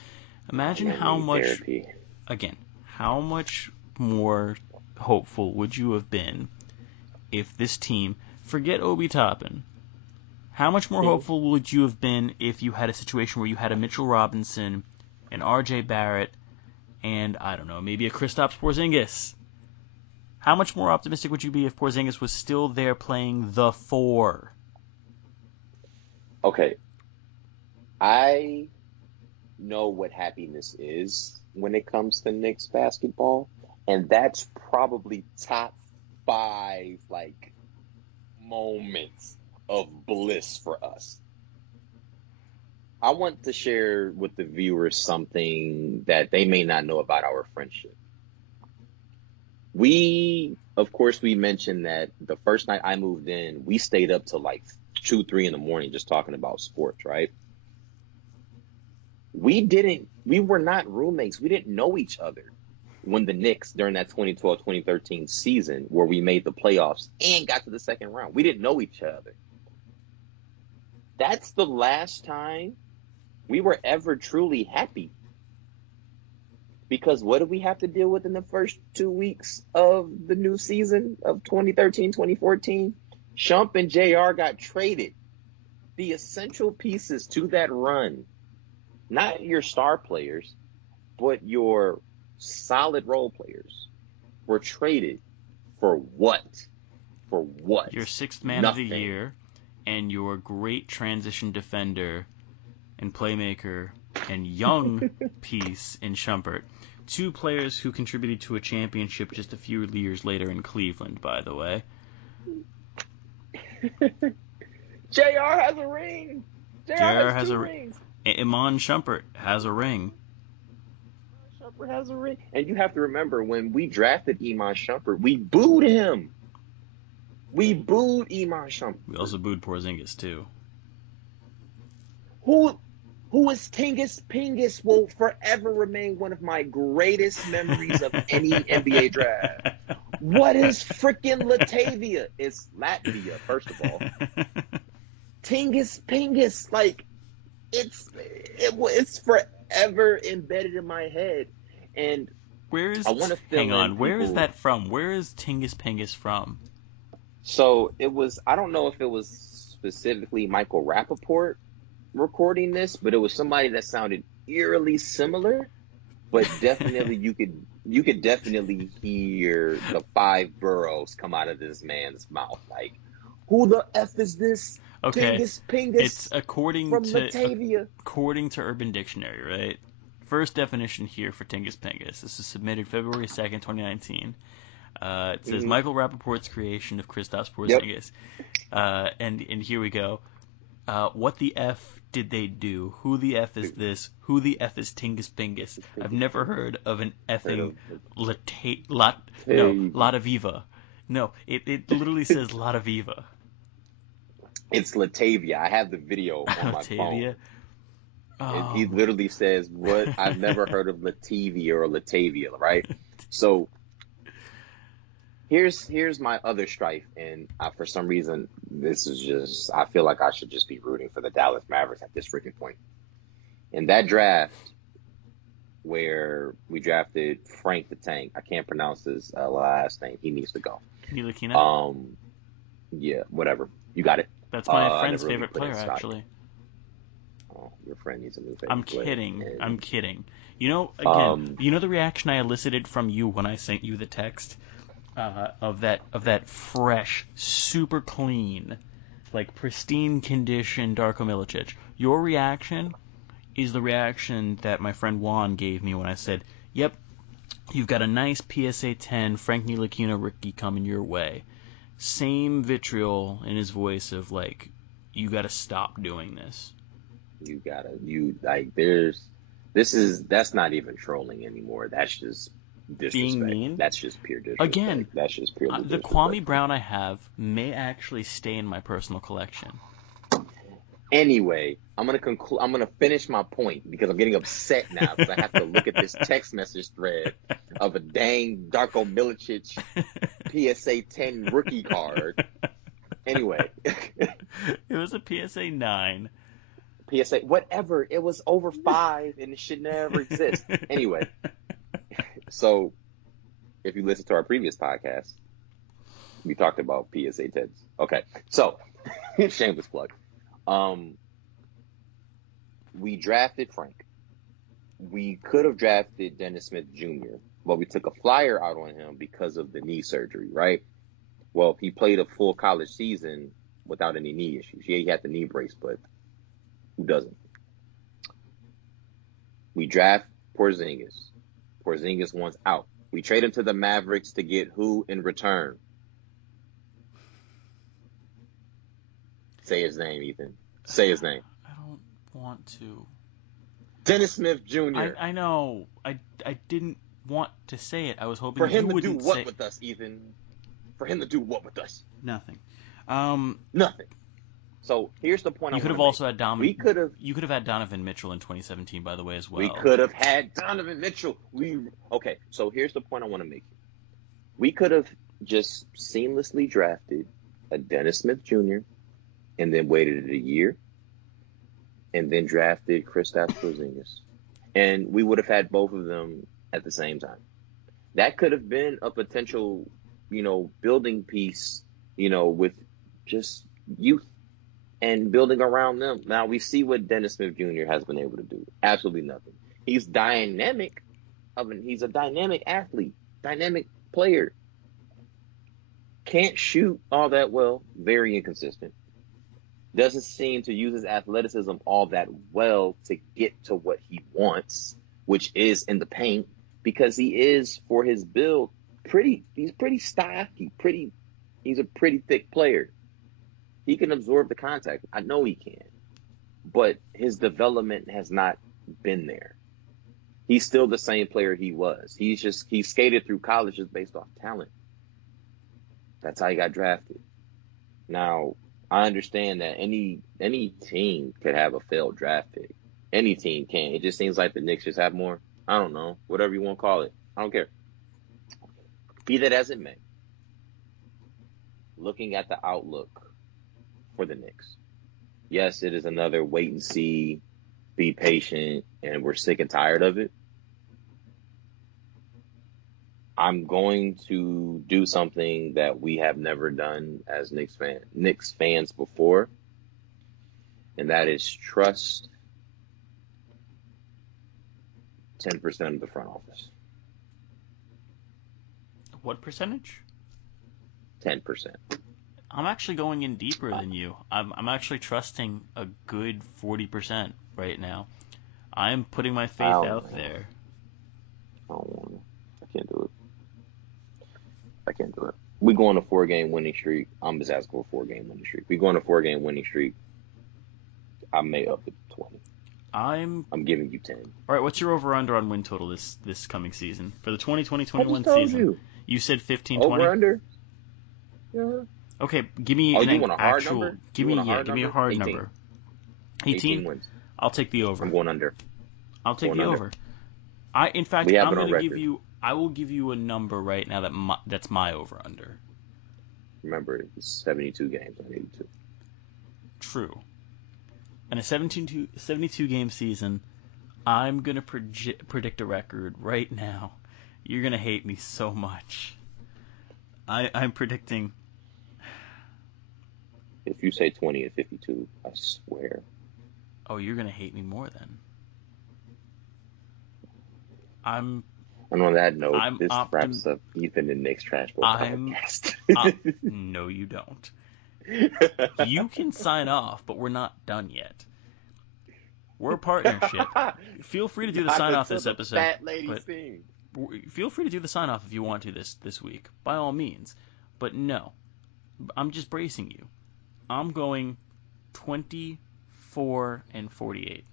imagine I how need much, therapy. again, how much more hopeful would you have been if this team, forget Obi Toppin, how much more hopeful would you have been if you had a situation where you had a Mitchell Robinson, an R.J. Barrett, and I don't know, maybe a Kristaps Porzingis? How much more optimistic would you be if Porzingis was still there playing the 4? Okay, I know what happiness is when it comes to Knicks basketball, and that's probably top 5 like moments of bliss for us. I want to share with the viewers something that they may not know about our friendship. Of course, we mentioned that the first night I moved in, we stayed up till like 2, 3 in the morning just talking about sports, right? We were not roommates. We didn't know each other when the Knicks, during that 2012-2013 season where we made the playoffs and got to the second round, we didn't know each other. That's the last time we were ever truly happy. Because what did we have to deal with in the first 2 weeks of the new season of 2013-2014? Shump and JR got traded. The essential pieces to that run, not your star players, but your solid role players, were traded for what? For what? Your 6th man Nothing. of the year and your great transition defender and playmaker and young piece in Shumpert. 2 players who contributed to a championship just a few years later in Cleveland, by the way. JR has a ring. JR has 2 rings. Iman Shumpert has a ring. Shumpert has a ring. And you have to remember, when we drafted Iman Shumpert, we booed him. We booed Iman Shumpert. We also booed Porzingis, too. Who is Tingus Pingus will forever remain one of my greatest memories of any NBA draft. What is freaking Latavia? It's Latvia, first of all. Tingus Pingus, like, it's forever embedded in my head. And where is? I want to hang on. Where is that from? Where is Tingus Pingus from? So it was. I don't know if it was specifically Michael Rappaport recording this, but it was somebody that sounded eerily similar. But definitely, you could definitely hear the 5 boroughs come out of this man's mouth. Like, who the F is this? Okay, Tingus Pingus. It's according to Urban Dictionary, right? First definition here for Tingus Pingus. This is submitted February 2nd, 2019. It says Michael Rappaport's creation of Kristaps Porzingis. Yep. And here we go. What the F did they do? Who the F is this? Who the F is Tingus Pingus? I've never heard of an effing Lataviva. No, it literally says Lataviva. It's Latavia. I have the video on my phone. Oh. He literally says, "What? I've never heard of Latavia or Latavia," right? So here's my other strife, and for some reason, this is just, I feel like I should just be rooting for the Dallas Mavericks at this freaking point. In that draft, where we drafted Frank the Tank, I can't pronounce his last name. He needs to go. Ntilikina? Yeah, whatever. You got it. That's my friend's favorite player, actually. Oh, your friend needs a new favorite I'm kidding. I'm kidding. You know, again, you know the reaction I elicited from you when I sent you the text of that fresh, super clean, like pristine condition Darko Milicic. Your reaction is the reaction that my friend Juan gave me when I said, "Yep, you've got a nice PSA 10 Frank Ntilikina rookie coming your way." Same vitriol in his voice of like, you got to stop doing this. There's That's not even trolling anymore. That's just disrespect. Being mean? That's just pure disrespect. Again, that's just purely the Kwame Brown I have may actually stay in my personal collection. Anyway, I'm gonna finish my point because I'm getting upset now because I have to look at this text message thread of a dang Darko Milicic PSA 10 rookie card. Anyway, it was a PSA 9. PSA, whatever. It was over 5 and it should never exist. Anyway, so if you listen to our previous podcast, we talked about PSA 10s. Okay, so shameless plug. We drafted Frank. We could have drafted Dennis Smith Jr., but we took a flyer out on him because of the knee surgery, right? Well, he played a full college season without any knee issues. Yeah, he had the knee brace, but who doesn't? We draft Porzingis. Porzingis wants out. We trade him to the Mavericks to get who in return? Say his name, Ethan. Say his name. I don't want to. Dennis Smith Jr. I know. I didn't want to say it. I was hoping for him you to do wouldn't what say... with us, Ethan? For him to do what with us? Nothing. Nothing. So here's the point. You could have also had We could have. You could have had Donovan Mitchell in 2017, by the way, as well. We could have had Donovan Mitchell. Okay. So here's the point I want to make. We could have just seamlessly drafted a Dennis Smith Jr. and then waited a year, and then drafted Kristaps Porzingis, and we would have had both of them at the same time. That could have been a potential, building piece, with just youth and building around them. Now we see what Dennis Smith Jr. has been able to do. Absolutely nothing. He's dynamic. He's a dynamic athlete, dynamic player. Can't shoot all that well. Very inconsistent. Doesn't seem to use his athleticism all that well to get to what he wants, which is in the paint, because he is, for his build, he's pretty stocky, he's a pretty thick player. He can absorb the contact. I know he can. But his development has not been there. He's still the same player he was. He skated through college just based off talent. That's how he got drafted. Now, I understand that any team could have a failed draft pick. Any team can. It just seems like the Knicks just have more. I don't know. Whatever you want to call it. I don't care. Be that as it may. Looking at the outlook for the Knicks. Yes, it is another wait and see, be patient, and we're sick and tired of it. I'm going to do something that we have never done as Knicks fans before, and that is trust 10% of the front office. What percentage? 10%. I'm actually going in deeper than you. I'm actually trusting a good 40% right now. I'm putting my faith out there. I don't want to. I can't do it. We go on a 4-game winning streak. I'm just asking for a 4-game winning streak. We go on a 4-game winning streak. I may up it to 20. I'm giving you 10. All right, what's your over-under on win total this coming season? For the 2020-21 season. You said 15-20? Over-under? Yeah. Okay, give me an actual. Give me a hard 18. Number. 18 wins. I'll take the over. I'm going under. I'll take the over. I'm going to give you. I will give you a number right now that's my over under. Remember, it's 72 games, not 82. True. In a 72 game season, I'm going to predict a record right now. You're going to hate me so much. I'm predicting. If you say 20 and 52, I swear. Oh, you're going to hate me more then. And on that note, this wraps up Ethan and Nick's Trash Bowl podcast. No, you don't. You can sign off, but we're not done yet. We're a partnership. Feel free to do the sign off this episode. Fat lady scene. Feel free to do the sign off if you want to this week, by all means. But no, I'm just bracing you. I'm going 24 and 48.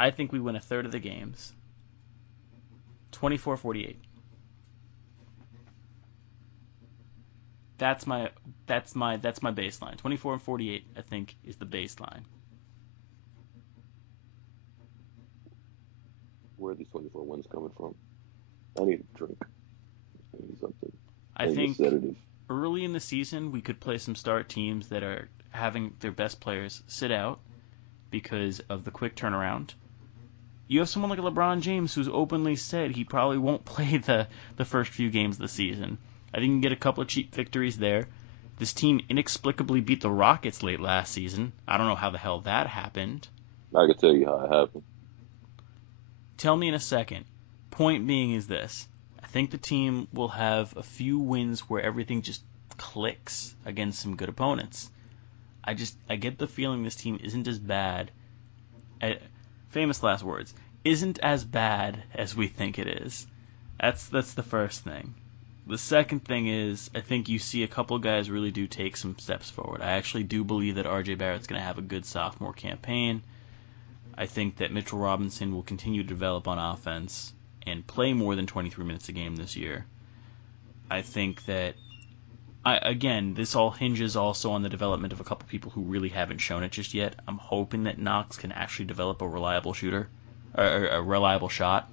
I think we win a third of the games. 24-48. That's my baseline. 24-48, I think, is the baseline. Where are these 24 wins coming from? I need a drink. I need something. I think early in the season we could play some start teams that are having their best players sit out because of the quick turnaround. You have someone like LeBron James who's openly said he probably won't play the first few games of the season. I think you can get a couple of cheap victories there. This team inexplicably beat the Rockets late last season. I don't know how the hell that happened. I can tell you how it happened. Tell me in a second. Point being is this. I think the team will have a few wins where everything just clicks against some good opponents. I get the feeling this team isn't as bad. Famous last words. Isn't as bad as we think it is. That's the first thing. The second thing is, I think you see a couple guys really do take some steps forward. I actually do believe that R.J. Barrett's going to have a good sophomore campaign. I think that Mitchell Robinson will continue to develop on offense and play more than 23 minutes a game this year. I think that, again, this all hinges also on the development of a couple people who really haven't shown it just yet. I'm hoping that Knox can actually develop a reliable shooter, or a reliable shot.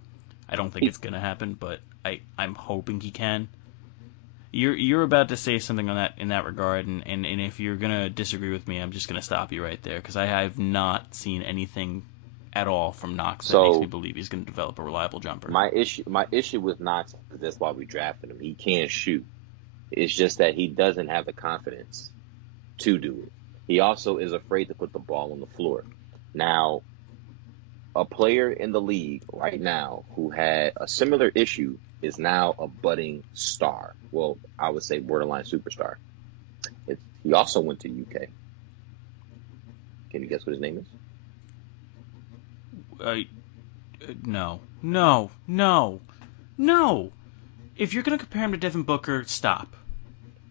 I don't think it's going to happen, but I'm hoping he can. You're about to say something on that in that regard, and if you're going to disagree with me, I'm just going to stop you right there, because I have not seen anything at all from Knox that makes me believe he's going to develop a reliable jumper. My issue with Knox, because that's why we drafted him, he can shoot. It's just that he doesn't have the confidence to do it. He also is afraid to put the ball on the floor. Now, a player in the league right now who had a similar issue is now a budding star. Well, I would say borderline superstar. He also went to UK. Can you guess what his name is? No. If you're going to compare him to Devin Booker, stop.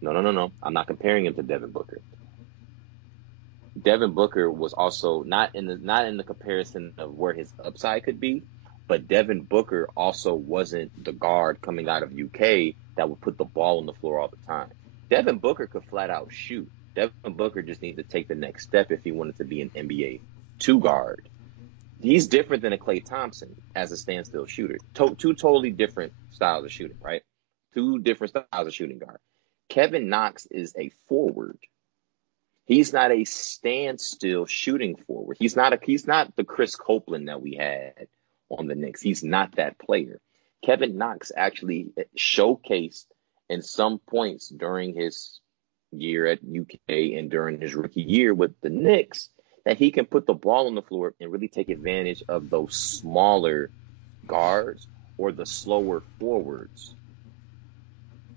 No. I'm not comparing him to Devin Booker. Devin Booker was also not in the comparison of where his upside could be, but Devin Booker also wasn't the guard coming out of UK that would put the ball on the floor all the time. Devin Booker could flat out shoot. Devin Booker just needs to take the next step if he wanted to be an NBA 2 guard. He's different than a Klay Thompson as a standstill shooter. Two totally different styles of shooting, right? Two different styles of shooting guard. Kevin Knox is a forward. He's not a standstill shooting forward. He's not the Chris Copeland that we had on the Knicks. He's not that player. Kevin Knox actually showcased in some points during his year at UK and during his rookie year with the Knicks that he can put the ball on the floor and really take advantage of those smaller guards or the slower forwards.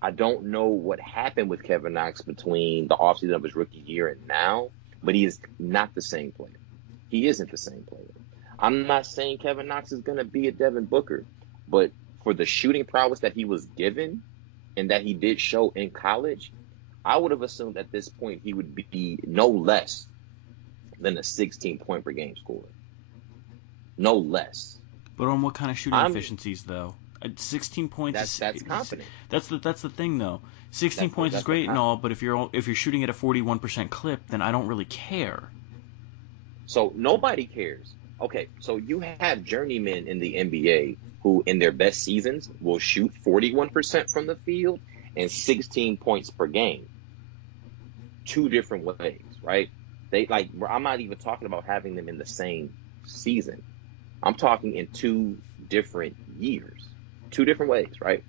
I don't know what happened with Kevin Knox between the offseason of his rookie year and now, but he is not the same player. He isn't the same player. I'm not saying Kevin Knox is going to be a Devin Booker, but for the shooting prowess that he was given and that he did show in college, I would have assumed at this point he would be no less than a 16-point per game scorer. No less. But on what kind of shooting efficiencies, though? 16 points. That's confident. That's the thing, though. 16 points is great and all, but if you're shooting at a 41% clip, then I don't really care. So nobody cares. Okay, so you have journeymen in the NBA who, in their best seasons, will shoot 41% from the field and 16 points per game. Two different ways, right? I'm not even talking about having them in the same season. I'm talking in 2 different years. 2 different ways, right?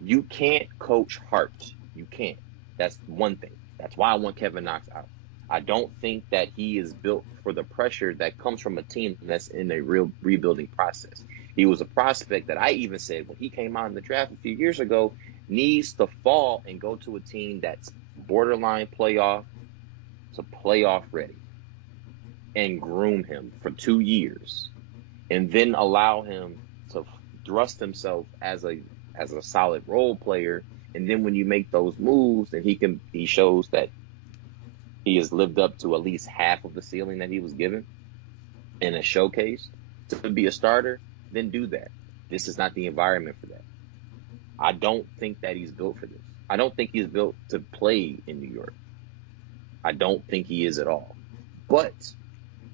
You can't coach heart. You can't. That's one thing. That's why I want Kevin Knox out. I don't think that he is built for the pressure that comes from a team that's in a real rebuilding process. He was a prospect that I even said when he came out in the draft a few years ago needs to fall and go to a team that's borderline playoff to playoff ready and groom him for 2 years and then allow him to thrust himself as a solid role player. And then when you make those moves and he shows that he has lived up to at least half of the ceiling that he was given, in a showcase to be a starter, then do that. This is not the environment for that. I don't think that he's built for this. I don't think he's built to play in New York. I don't think he is at all. But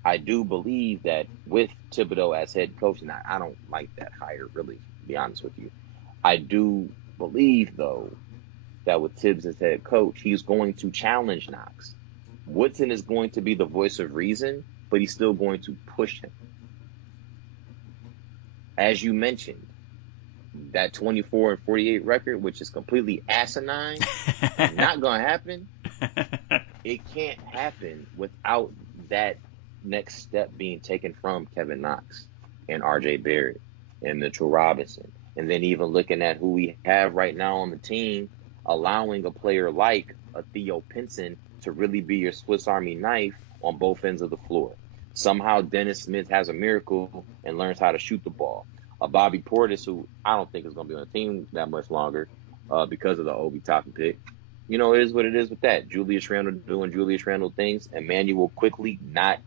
I do believe that with Thibodeau as head coach, and I don't like that hire, really, to be honest with you. I do believe, though, that with Tibbs as head coach, he's going to challenge Knox. Woodson is going to be the voice of reason, but he's still going to push him. As you mentioned, that 24 and 48 record, which is completely asinine, not going to happen. It can't happen without that next step being taken from Kevin Knox and R.J. Barrett and Mitchell Robinson. And then even looking at who we have right now on the team, allowing a player like a Theo Pinson to really be your Swiss Army knife on both ends of the floor. Somehow Dennis Smith has a miracle and learns how to shoot the ball. A Bobby Portis, who I don't think is going to be on the team that much longer because of the Obi Toppin pick. You know, it is what it is with that. Julius Randle doing Julius Randle things. Emmanuel quickly, not,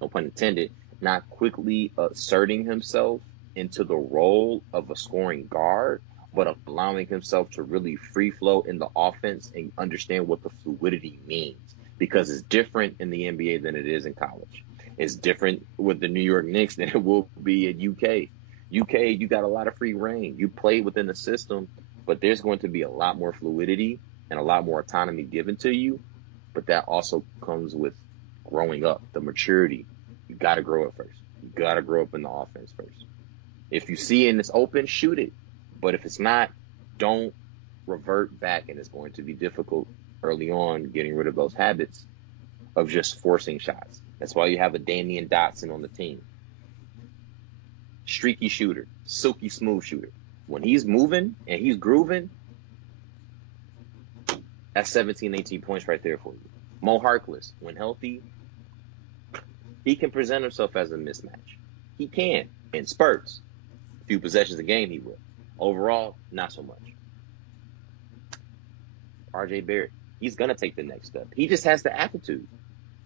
no pun intended, not quickly asserting himself into the role of a scoring guard, but allowing himself to really free flow in the offense and understand what the fluidity means. Because it's different in the NBA than it is in college. It's different with the New York Knicks than it will be at UK. UK, you got a lot of free reign. You play within the system, but there's going to be a lot more fluidity and a lot more autonomy given to you. But that also comes with growing up, the maturity. You got to grow up first. You got to grow up in the offense first. If you see it and it's open, shoot it. But if it's not, don't revert back. And it's going to be difficult early on getting rid of those habits of just forcing shots. That's why you have a Damian Dotson on the team. Streaky shooter, silky smooth shooter. When he's moving and he's grooving, that's 17, 18 points right there for you. Mo Harkless, when healthy, he can present himself as a mismatch. He can, in spurts. A few possessions a game, he will. Overall, not so much. R.J. Barrett, he's going to take the next step. He just has the aptitude.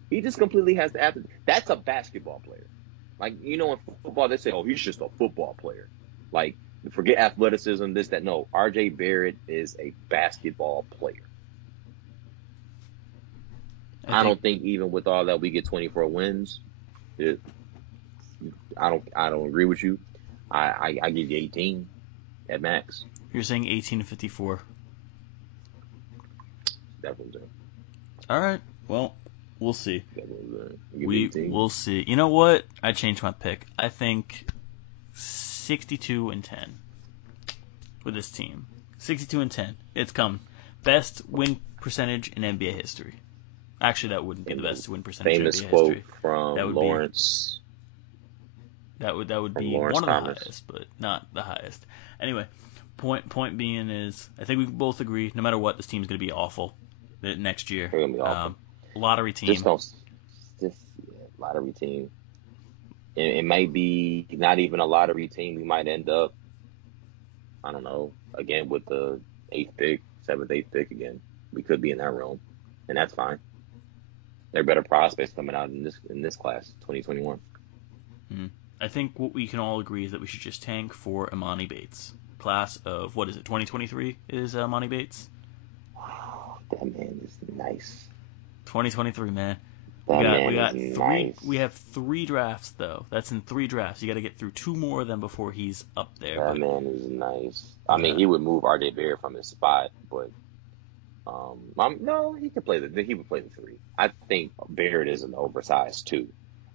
He just completely has the aptitude. That's a basketball player. Like, you know, in football, they say, oh, he's just a football player. Like, forget athleticism, this, that. No, R.J. Barrett is a basketball player. I don't think even with all that we get 24 wins. I don't agree with you. I give you 18 at max. You're saying 18 to 54. Definitely. All right. Well, we'll see. We'll see. You know what? I changed my pick. I think 62 and 10 with this team. 62 and 10. It's come. Best win percentage in NBA history. Actually, that wouldn't be the best win percentage in NBA history. Famous quote from Lawrence. That would be one of the highest, but not the highest. Anyway, point being is, I think we both agree, no matter what, this team's going to be awful next year. They're going to be awful. Lottery team. Lottery team. It might be not even a lottery team. We might end up, I don't know, again with the 7th, 8th pick again. We could be in that realm, and that's fine. There are better prospects coming out in this class, 2021. I think what we can all agree is that we should just tank for Imani Bates. Class of, what is it, 2023 is Imani Bates? Oh, that man is nice. 2023, man. We have 3 drafts, though. That's in 3 drafts. You got to get through 2 more of them before he's up there. That man is nice. I mean, he would move R.J. Barrett from his spot, but no, he would play the 3. I think Barrett is an oversized 2,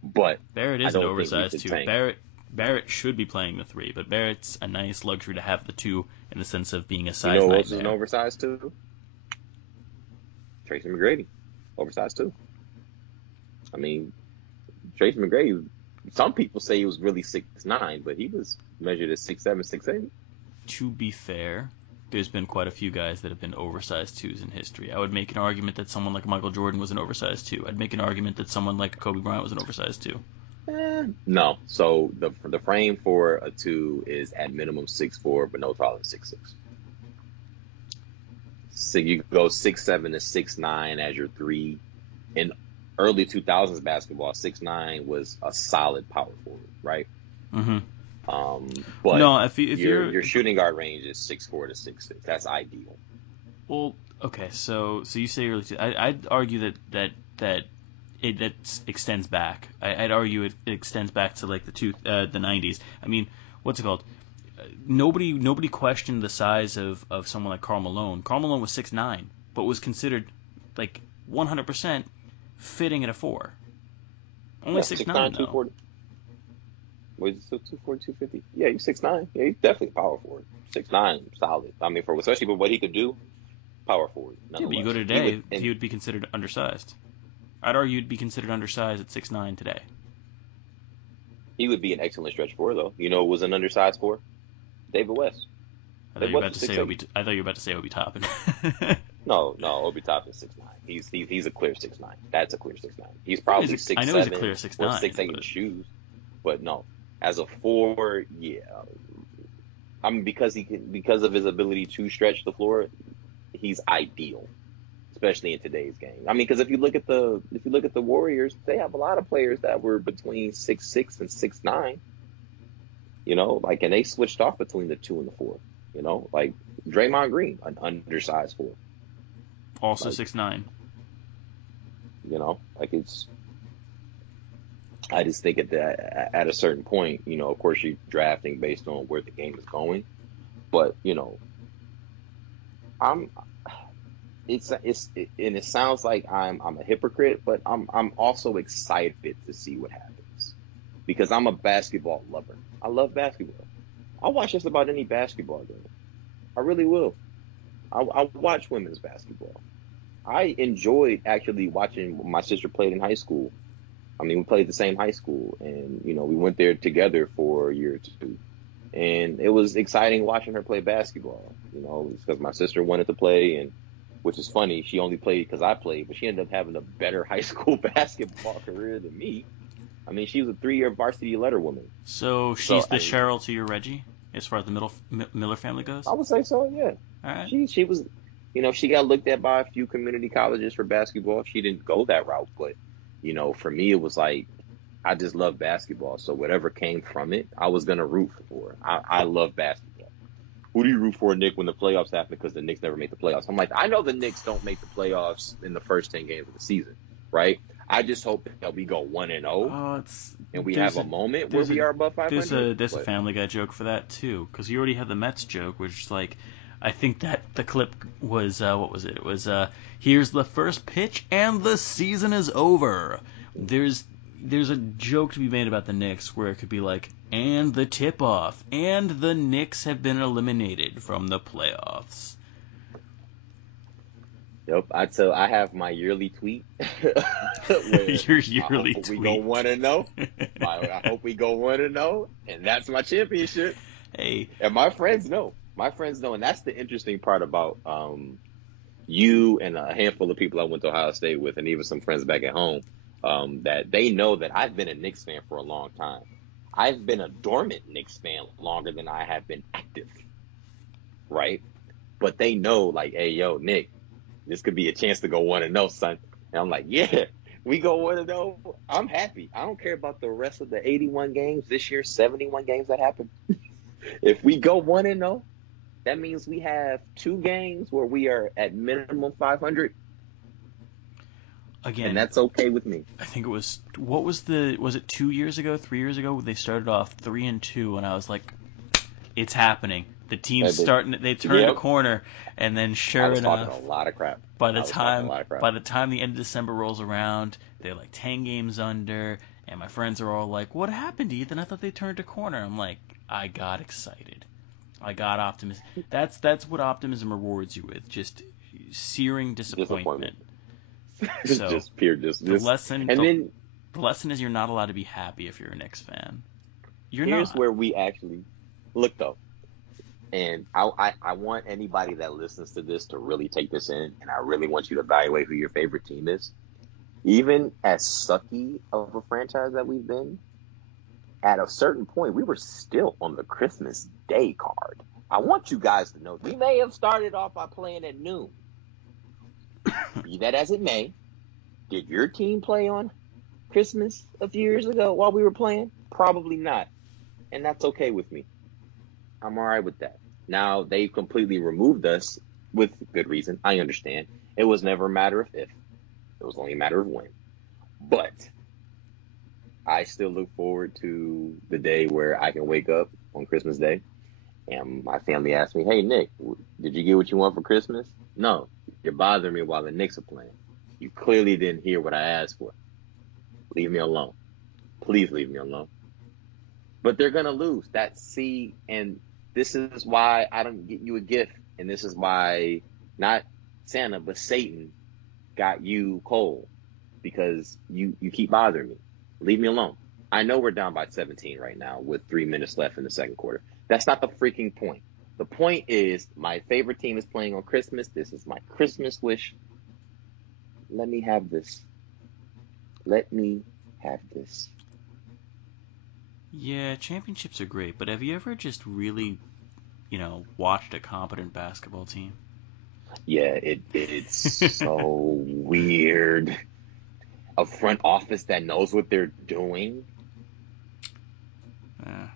but Barrett is an oversized 2. Barrett should be playing the 3, but Barrett's a nice luxury to have the 2 in the sense of being a size nightmare. You know who else is an oversized 2? Tracy McGrady, oversized 2. I mean, Tracy McGrady, some people say he was really 6'9", but he was measured as 6'7", 6'8". To be fair, there's been quite a few guys that have been oversized 2s in history. I would make an argument that someone like Michael Jordan was an oversized 2. I'd make an argument that someone like Kobe Bryant was an oversized 2. No. So the frame for a 2 is at minimum 6'4", but no taller than 6'6". So you go 6'7" to 6'9" as your 3. In early 2000s basketball, 6'9" was a solid power forward, right? Mm-hmm. But no, if your shooting guard range is 6'4" to 6'6". That's ideal. Well, okay, so you say early. I'd argue that it extends back. I'd argue it extends back to like the 90s. I mean, what's it called? Nobody questioned the size of someone like Karl Malone. Karl Malone was 6'9", but was considered like 100% fitting at a 4. Only 6'9", 6'9", though. 240. Was it still 240, 250? Yeah, he's 6'9". Yeah, he's definitely power forward. 6'9", solid. I mean, especially for what he could do, power forward. Yeah, but you go today, he would be considered undersized. I'd argue he'd be considered undersized at 6'9" today. He would be an excellent stretch 4, though. You know who was an undersized 4? David West. I thought you were about to say Obi Toppin. No, Obi Toppin is 6'9". He's a clear 6'9". That's a clear 6'9". He's probably 6'7". I know he's a clear 6'9", or 6'8" in shoes. But no, as a 4, yeah. I mean, because of his ability to stretch the floor, he's ideal, especially in today's game. I mean, because if you look at the Warriors, they have a lot of players that were between 6'6" and 6'9". You know, like, and they switched off between the 2 and the 4. You know, like Draymond Green, an undersized 4. Also 6'9". You know, like I just think at a certain point, you know, of course you're drafting based on where the game is going, but you know, it sounds like I'm a hypocrite, but I'm also excited to see what happens because I'm a basketball lover. I love basketball. I'll watch just about any basketball game. I really will. I'll watch women's basketball. I enjoyed actually watching my sister played in high school. I mean, we played the same high school, and you know, we went there together for a year or two, and it was exciting watching her play basketball. You know, it's because my sister wanted to play, and which is funny, she only played because I played, but she ended up having a better high school basketball career than me. I mean, she was a 3-year varsity letterwoman. So she's the Cheryl to your Reggie, as far as the Miller family goes? I would say so, yeah. All right. She was, you know, she got looked at by a few community colleges for basketball. She didn't go that route, but, you know, for me, it was like, I just love basketball. So whatever came from it, I was going to root for. I love basketball. Who do you root for, Nick, when the playoffs happen? Because the Knicks never make the playoffs. I'm like, I know the Knicks don't make the playoffs in the first 10 games of the season, right? I just hope that we go 1-0, and we have a moment where we are above 500. There's a Family Guy joke for that too, because you already had the Mets joke, which is like, I think that the clip was what was it? It was here's the first pitch and the season is over. There's a joke to be made about the Knicks where it could be like, and the tip off, and the Knicks have been eliminated from the playoffs. Yep, I have my yearly tweet. Your yearly tweet. We go 1-0. I hope we go 1-0, and that's my championship. Hey, and my friends know. And that's the interesting part about you and a handful of people I went to Ohio State with, and even some friends back at home, that they know that I've been a Knicks fan for a long time. I've been a dormant Knicks fan longer than I have been active, right? But they know, like, hey, yo, Nick, this could be a chance to go 1-0, son. And I'm like, yeah, we go 1-0. I'm happy. I don't care about the rest of the 81 games this year, 71 games that happen. If we go 1-0, that means we have 2 games where we are at minimum 500. Again, and that's okay with me. I think it was, was it 2 years ago, 3 years ago? They started off 3-2, and I was like, it's happening. The team's starting. They turned a corner, and then sure enough, I was talking a lot of crap. By the time the end of December rolls around, they're like 10 games under, and my friends are all like, "What happened, Ethan? I thought they turned a corner." I'm like, I got excited. I got optimism. That's what optimism rewards you with, just searing disappointment. So just pure the lesson. And then the lesson is you're not allowed to be happy if you're a Knicks fan. Here's where we actually look though. And I want anybody that listens to this to really take this in, and I really want you to evaluate who your favorite team is. Even as sucky of a franchise that we've been, at a certain point, we were still on the Christmas Day card. I want you guys to know, we may have started off by playing at noon. Be that as it may, Did your team play on Christmas a few years ago while we were playing? Probably not. And that's okay with me. I'm all right with that. Now, they've completely removed us with good reason. I understand. It was never a matter of if. It was only a matter of when. But I still look forward to the day where I can wake up on Christmas Day and my family asks me, hey, Nick, did you get what you want for Christmas? No, you're bothering me while the Knicks are playing. You clearly didn't hear what I asked for. Leave me alone. Please leave me alone. But they're going to lose. And this is why I don't get you a gift. And this is why not Santa, but Satan got you Cole. Because you keep bothering me. Leave me alone. I know we're down by 17 right now with 3 minutes left in the second quarter. That's not the freaking point. The point is my favorite team is playing on Christmas. This is my Christmas wish. Let me have this. Let me have this. Yeah, championships are great, but have you ever just really, watched a competent basketball team? Yeah, it's so weird. A front office that knows what they're doing.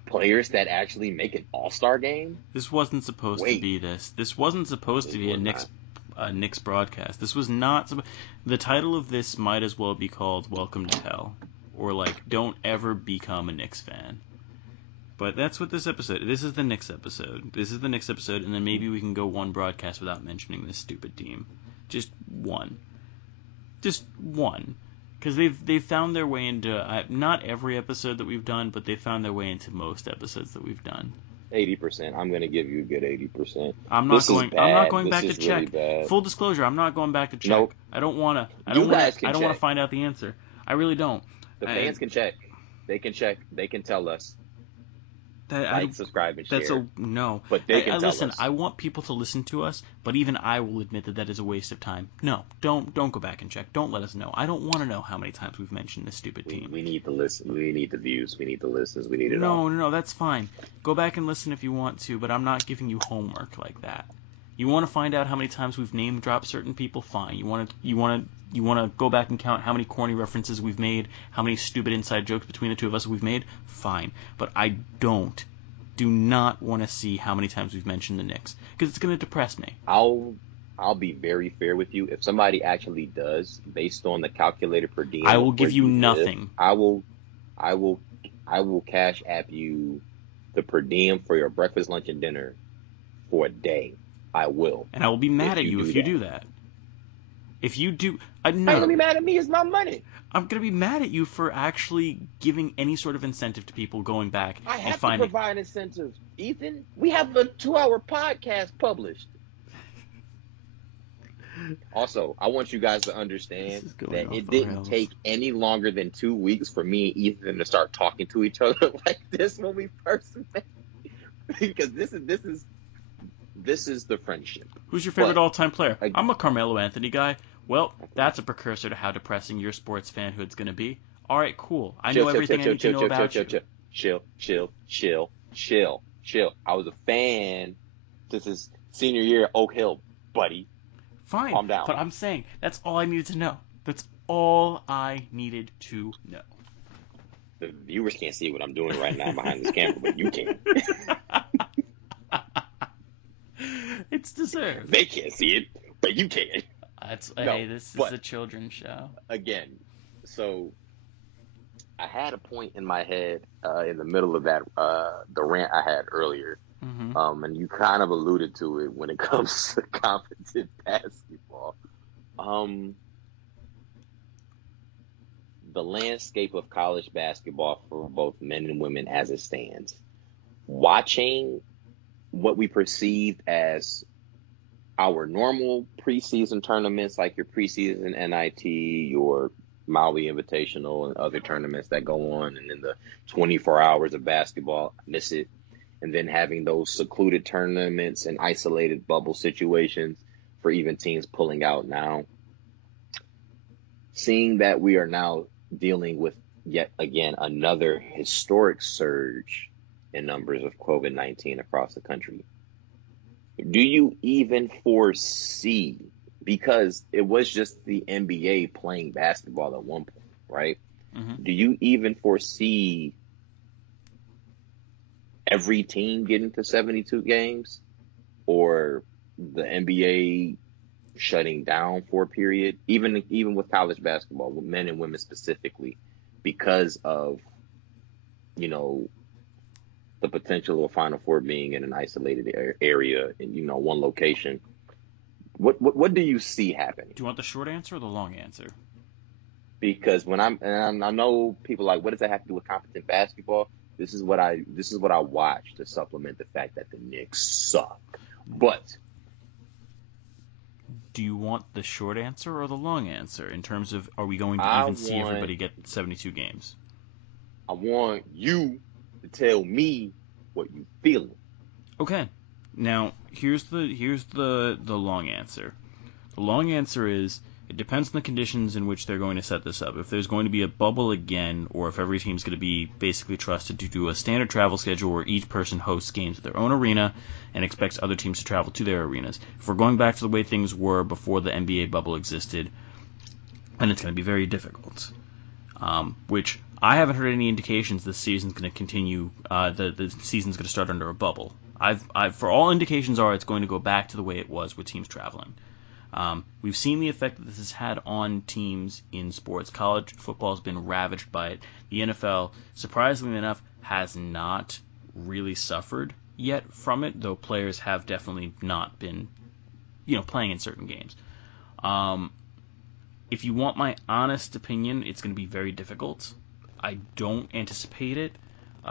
Players that actually make an all-star game. This wasn't supposed to be this. This wasn't supposed to be a Knicks broadcast. This was not. The title of this might as well be called "Welcome to Hell," or "Don't ever become a Knicks fan." But that's what this episode. This is the Knicks episode. And then maybe we can go one broadcast without mentioning this stupid team. Just one. Because they've found their way into not every episode that we've done, but they found their way into most episodes that we've done. 80%. I'm going to give you a good 80%. I'm not going back to check. Really full disclosure, I'm not going back to check. Nope. I don't want to. I don't want to find out the answer. I really don't. The fans can check. They can check. They can tell us. Subscribe, and share. No. But they can tell listen, us. I want people to listen to us, but even I will admit that is a waste of time. No, don't go back and check. Don't let us know. I don't want to know how many times we've mentioned this stupid team. We need to listen. We need the views. We need the listens. We need it all. No, that's fine. Go back and listen if you want to, but I'm not giving you homework like that. You want to find out how many times we've name dropped certain people? Fine. You want to go back and count how many corny references we've made, how many stupid inside jokes between the two of us we've made? Fine. But I do not want to see how many times we've mentioned the Knicks, because it's going to depress me. I'll be very fair with you. If somebody actually does, based on the calculator per diem, I will give you nothing. I will cash app you the per diem for your breakfast, lunch, and dinner for a day. I will. And I will be mad at you if you do that. If you do... How you going to be mad at me? It's my money. I'm going to be mad at you for actually giving any sort of incentive to people going back I and have finding... to provide incentives, Ethan. We have a 2-hour podcast published. Also, I want you guys to understand that it didn't take any longer than 2 weeks for me and Ethan to start talking to each other like this when we first met. Because this is the friendship. Who's your favorite all-time player? I'm a Carmelo Anthony guy. Well, that's a precursor to how depressing your sports fanhood's going to be. All right, cool. I know everything I need to know about you. Chill. I was a fan since his senior year at Oak Hill, buddy. Fine. Calm down. But I'm saying that's all I needed to know. That's all I needed to know. The viewers can't see what I'm doing right now behind this camera, but you can. It's deserved. They can't see it, but you can. Hey, this is a children's show. Again, so I had a point in my head in the middle of that the rant I had earlier, and you kind of alluded to it when it comes to competitive basketball. The landscape of college basketball for both men and women as it stands. Watching what we perceive as our normal preseason tournaments, like your preseason NIT, your Maui Invitational, and other tournaments that go on, and then the 24 hours of basketball, miss it. And then having those secluded tournaments and isolated bubble situations for even teams pulling out now. Seeing that we are now dealing with yet again another historic surge in numbers of COVID-19 across the country. Do you even foresee because it was just the NBA playing basketball at one point, right? Mm-hmm. Do you even foresee every team getting to 72 games, or the NBA shutting down for a period, even with college basketball, with men and women specifically, because of, you know, the potential of Final Four being in an isolated area in, you know, one location? What do you see happening? Do you want the short answer or the long answer? Because and I know people are like, what does that have to do with competent basketball? This is what I watch to supplement the fact that the Knicks suck. But do you want the short answer or the long answer in terms of, are we going to even see everybody get 72 games? I want you to tell me what you feeling. Okay. Now, here's the long answer. The long answer is, it depends on the conditions in which they're going to set this up. If there's going to be a bubble again, or if every team's going to be basically trusted to do a standard travel schedule where each person hosts games at their own arena and expects other teams to travel to their arenas. If we're going back to the way things were before the NBA bubble existed, then it's going to be very difficult. Which I haven't heard any indications this season's going to continue. The season's going to start under a bubble. For all indications are, it's going to go back to the way it was with teams traveling. We've seen the effect that this has had on teams in sports. College football has been ravaged by it. The NFL, surprisingly enough, has not really suffered yet from it, though players have definitely not been, playing in certain games. If you want my honest opinion, it's going to be very difficult. I don't anticipate it.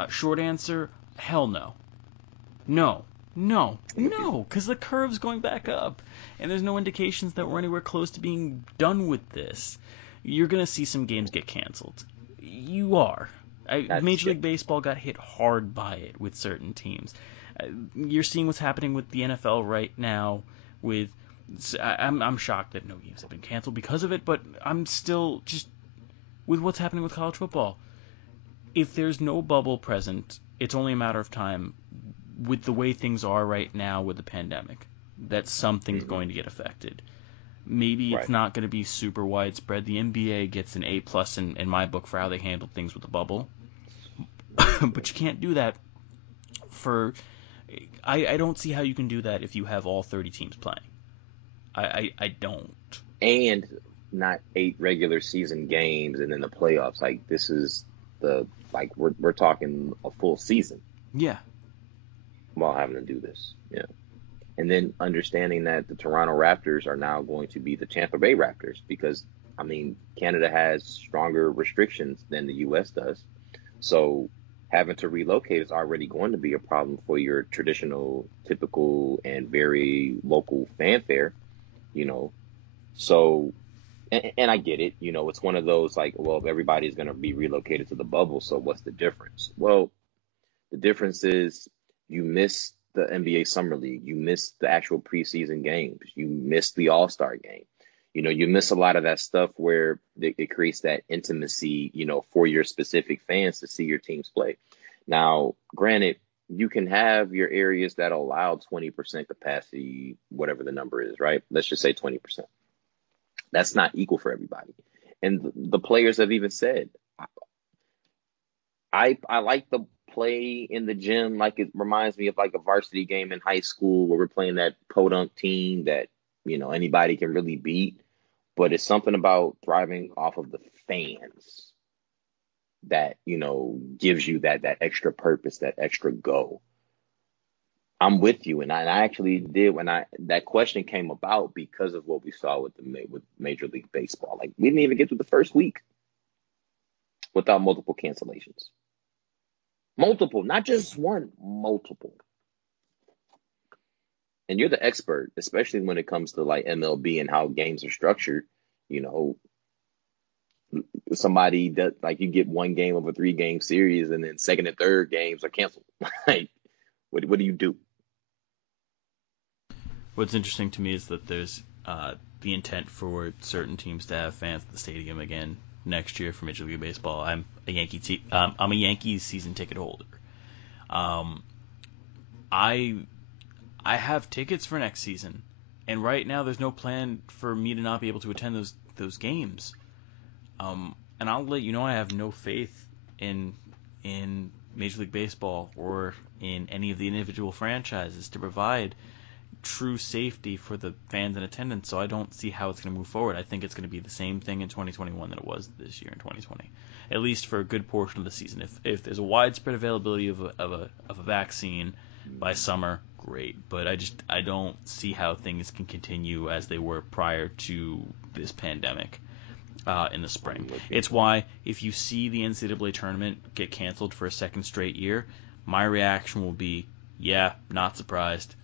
Short answer, hell no. No, because the curve's going back up, and there's no indications that we're anywhere close to being done with this. You're going to see some games get canceled. You are. Major League Baseball got hit hard by it with certain teams. You're seeing what's happening with the NFL right now. I'm shocked that no games have been canceled because of it, but I'm still just with what's happening with college football. If there's no bubble present, it's only a matter of time, with the way things are right now with the pandemic, that something's going to get affected. Maybe it's not going to be super widespread. The NBA gets an A+ in my book for how they handled things with the bubble. But you can't do that I don't see how you can do that if you have all 30 teams playing. I don't. And not 8 regular season games and then the playoffs. Like, this is we're talking a full season. Yeah. While having to do this. Yeah. And then understanding that the Toronto Raptors are now going to be the Tampa Bay Raptors because, Canada has stronger restrictions than the U.S. does. So having to relocate is already going to be a problem for your traditional, typical, and very local fanfare, So, and I get it, it's one of those if everybody's going to be relocated to the bubble, so what's the difference? Well, the difference is you miss the NBA Summer League. You miss the actual preseason games. You miss the All-Star game. You miss a lot of that stuff where it creates that intimacy, for your specific fans to see your teams play. Now, granted, you can have your areas that allow 20% capacity, whatever the number is, right? Let's just say 20%. That's not equal for everybody. And the players have even said, I like the play in the gym, like it reminds me of like a varsity game in high school where we're playing that podunk team that anybody can really beat, but it's something about thriving off of the fans that gives you that extra purpose, that extra go. I'm with you, and I actually did when that question came about because of what we saw with Major League Baseball. Like, we didn't even get through the first week without multiple cancellations. Multiple, not just one, multiple. And you're the expert, especially when it comes to like MLB and how games are structured. Somebody that you get one game of a 3-game series and then second and third games are canceled. Like, what do you do? What's interesting to me is that there's the intent for certain teams to have fans at the stadium again next year for Major League Baseball. I'm a Yankees season ticket holder. I have tickets for next season. And right now, there's no plan for me to not be able to attend those games. And I'll let you know I have no faith in Major League Baseball or in any of the individual franchises to provide true safety for the fans in attendance. So I don't see how it's going to move forward. I think it's going to be the same thing in 2021 that it was this year in 2020, at least for a good portion of the season. If there's a widespread availability of a vaccine by summer, great. But I don't see how things can continue as they were prior to this pandemic. In the spring. It's why if you see the NCAA tournament get canceled for a second straight year, my reaction will be, yeah, not surprised.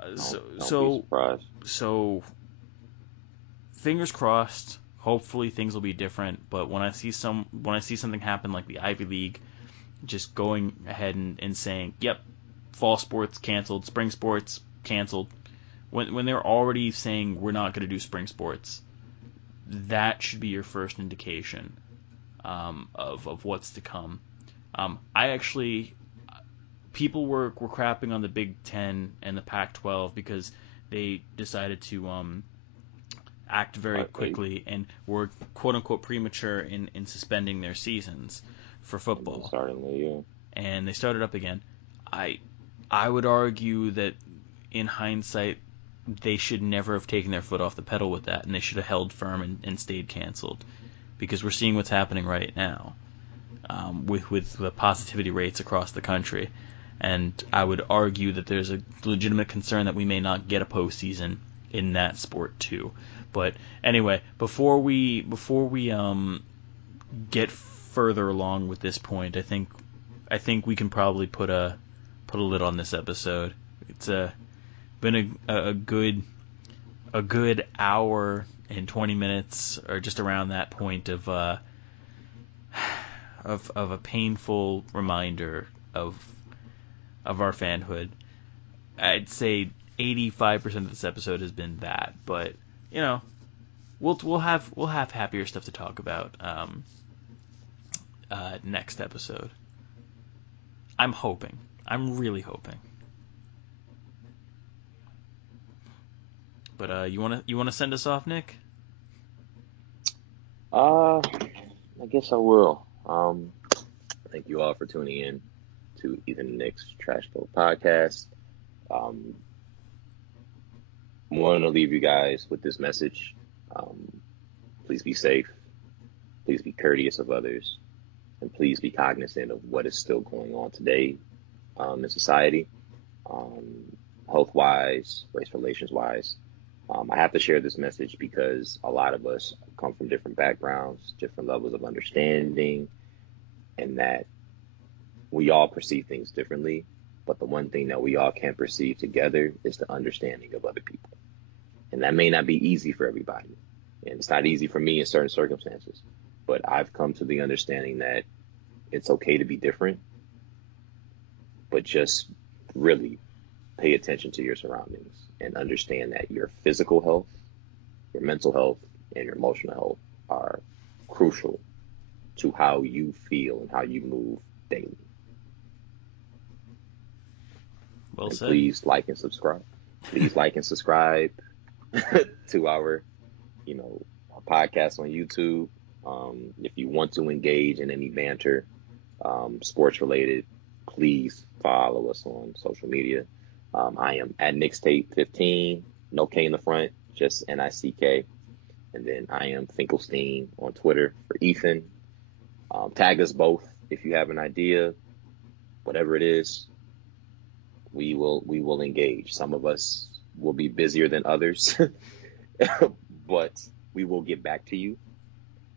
Don't be surprised. So fingers crossed. Hopefully things will be different. But when I see something happen like the Ivy League, just going ahead and saying, yep, fall sports canceled, spring sports canceled, when they're already saying we're not going to do spring sports. That should be your first indication of what's to come. People were crapping on the Big Ten and the Pac-12 because they decided to act very quickly and were quote unquote premature in suspending their seasons for football. And they started up again. I would argue that in hindsight, they should never have taken their foot off the pedal with that, and they should have held firm and stayed canceled, because we're seeing what's happening right now with the positivity rates across the country, and I would argue that there's a legitimate concern that we may not get a postseason in that sport too. But anyway, before we get further along with this point, I think we can probably put a lid on this episode. It's been a good hour and 20 minutes, or just around that point of a painful reminder of our fanhood. I'd say 85% of this episode has been that, but we'll have happier stuff to talk about next episode. I'm really hoping. But you wanna send us off, Nick? I guess I will. Thank you all for tuning in to Ethan Nick's Trash Boat Podcast. I want to leave you guys with this message. Please be safe. Please be courteous of others. And please be cognizant of what is still going on today in society, health-wise, race relations-wise. I have to share this message because a lot of us come from different backgrounds, different levels of understanding, and that we all perceive things differently. But the one thing that we all can perceive together is the understanding of other people. And that may not be easy for everybody. And it's not easy for me in certain circumstances. But I've come to the understanding that it's okay to be different, but just really pay attention to your surroundings and understand that your physical health, your mental health, and your emotional health are crucial to how you feel and how you move daily. Well said. Please like and subscribe. Please like and subscribe to our podcast on YouTube. If you want to engage in any banter, sports related, please follow us on social media. I am at Nickstape15, no K in the front, just Nick. And then I am Finkelstein on Twitter for Ethan. Tag us both if you have an idea, whatever it is. We will engage. Some of us will be busier than others, but we will get back to you.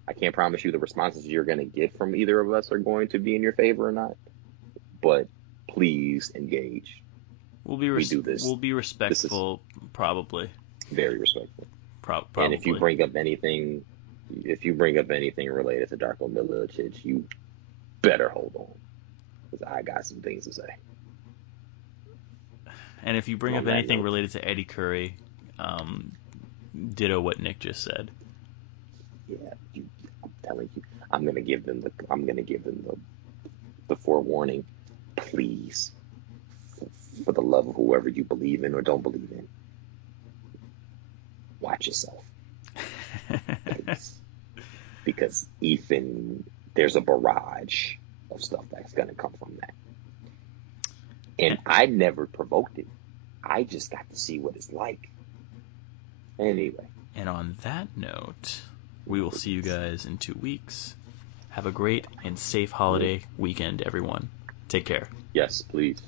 I can't promise you the responses you're going to get from either of us are going to be in your favor or not, but please engage. We do this. We'll be respectful, probably. Very respectful. Probably. And if you bring up anything related to Darko Milicic, you better hold on, because I got some things to say. And if you bring up anything related to Eddie Curry, ditto what Nick just said. Yeah, I'm telling you, I'm gonna give them the forewarning. Please, for the love of whoever you believe in or don't believe in, watch yourself. Because Ethan, there's a barrage of stuff that's going to come from that. And I never provoked it. I just got to see what it's like. Anyway. And on that note, we will see you guys in 2 weeks. Have a great and safe holiday weekend, everyone. Take care. Yes, please.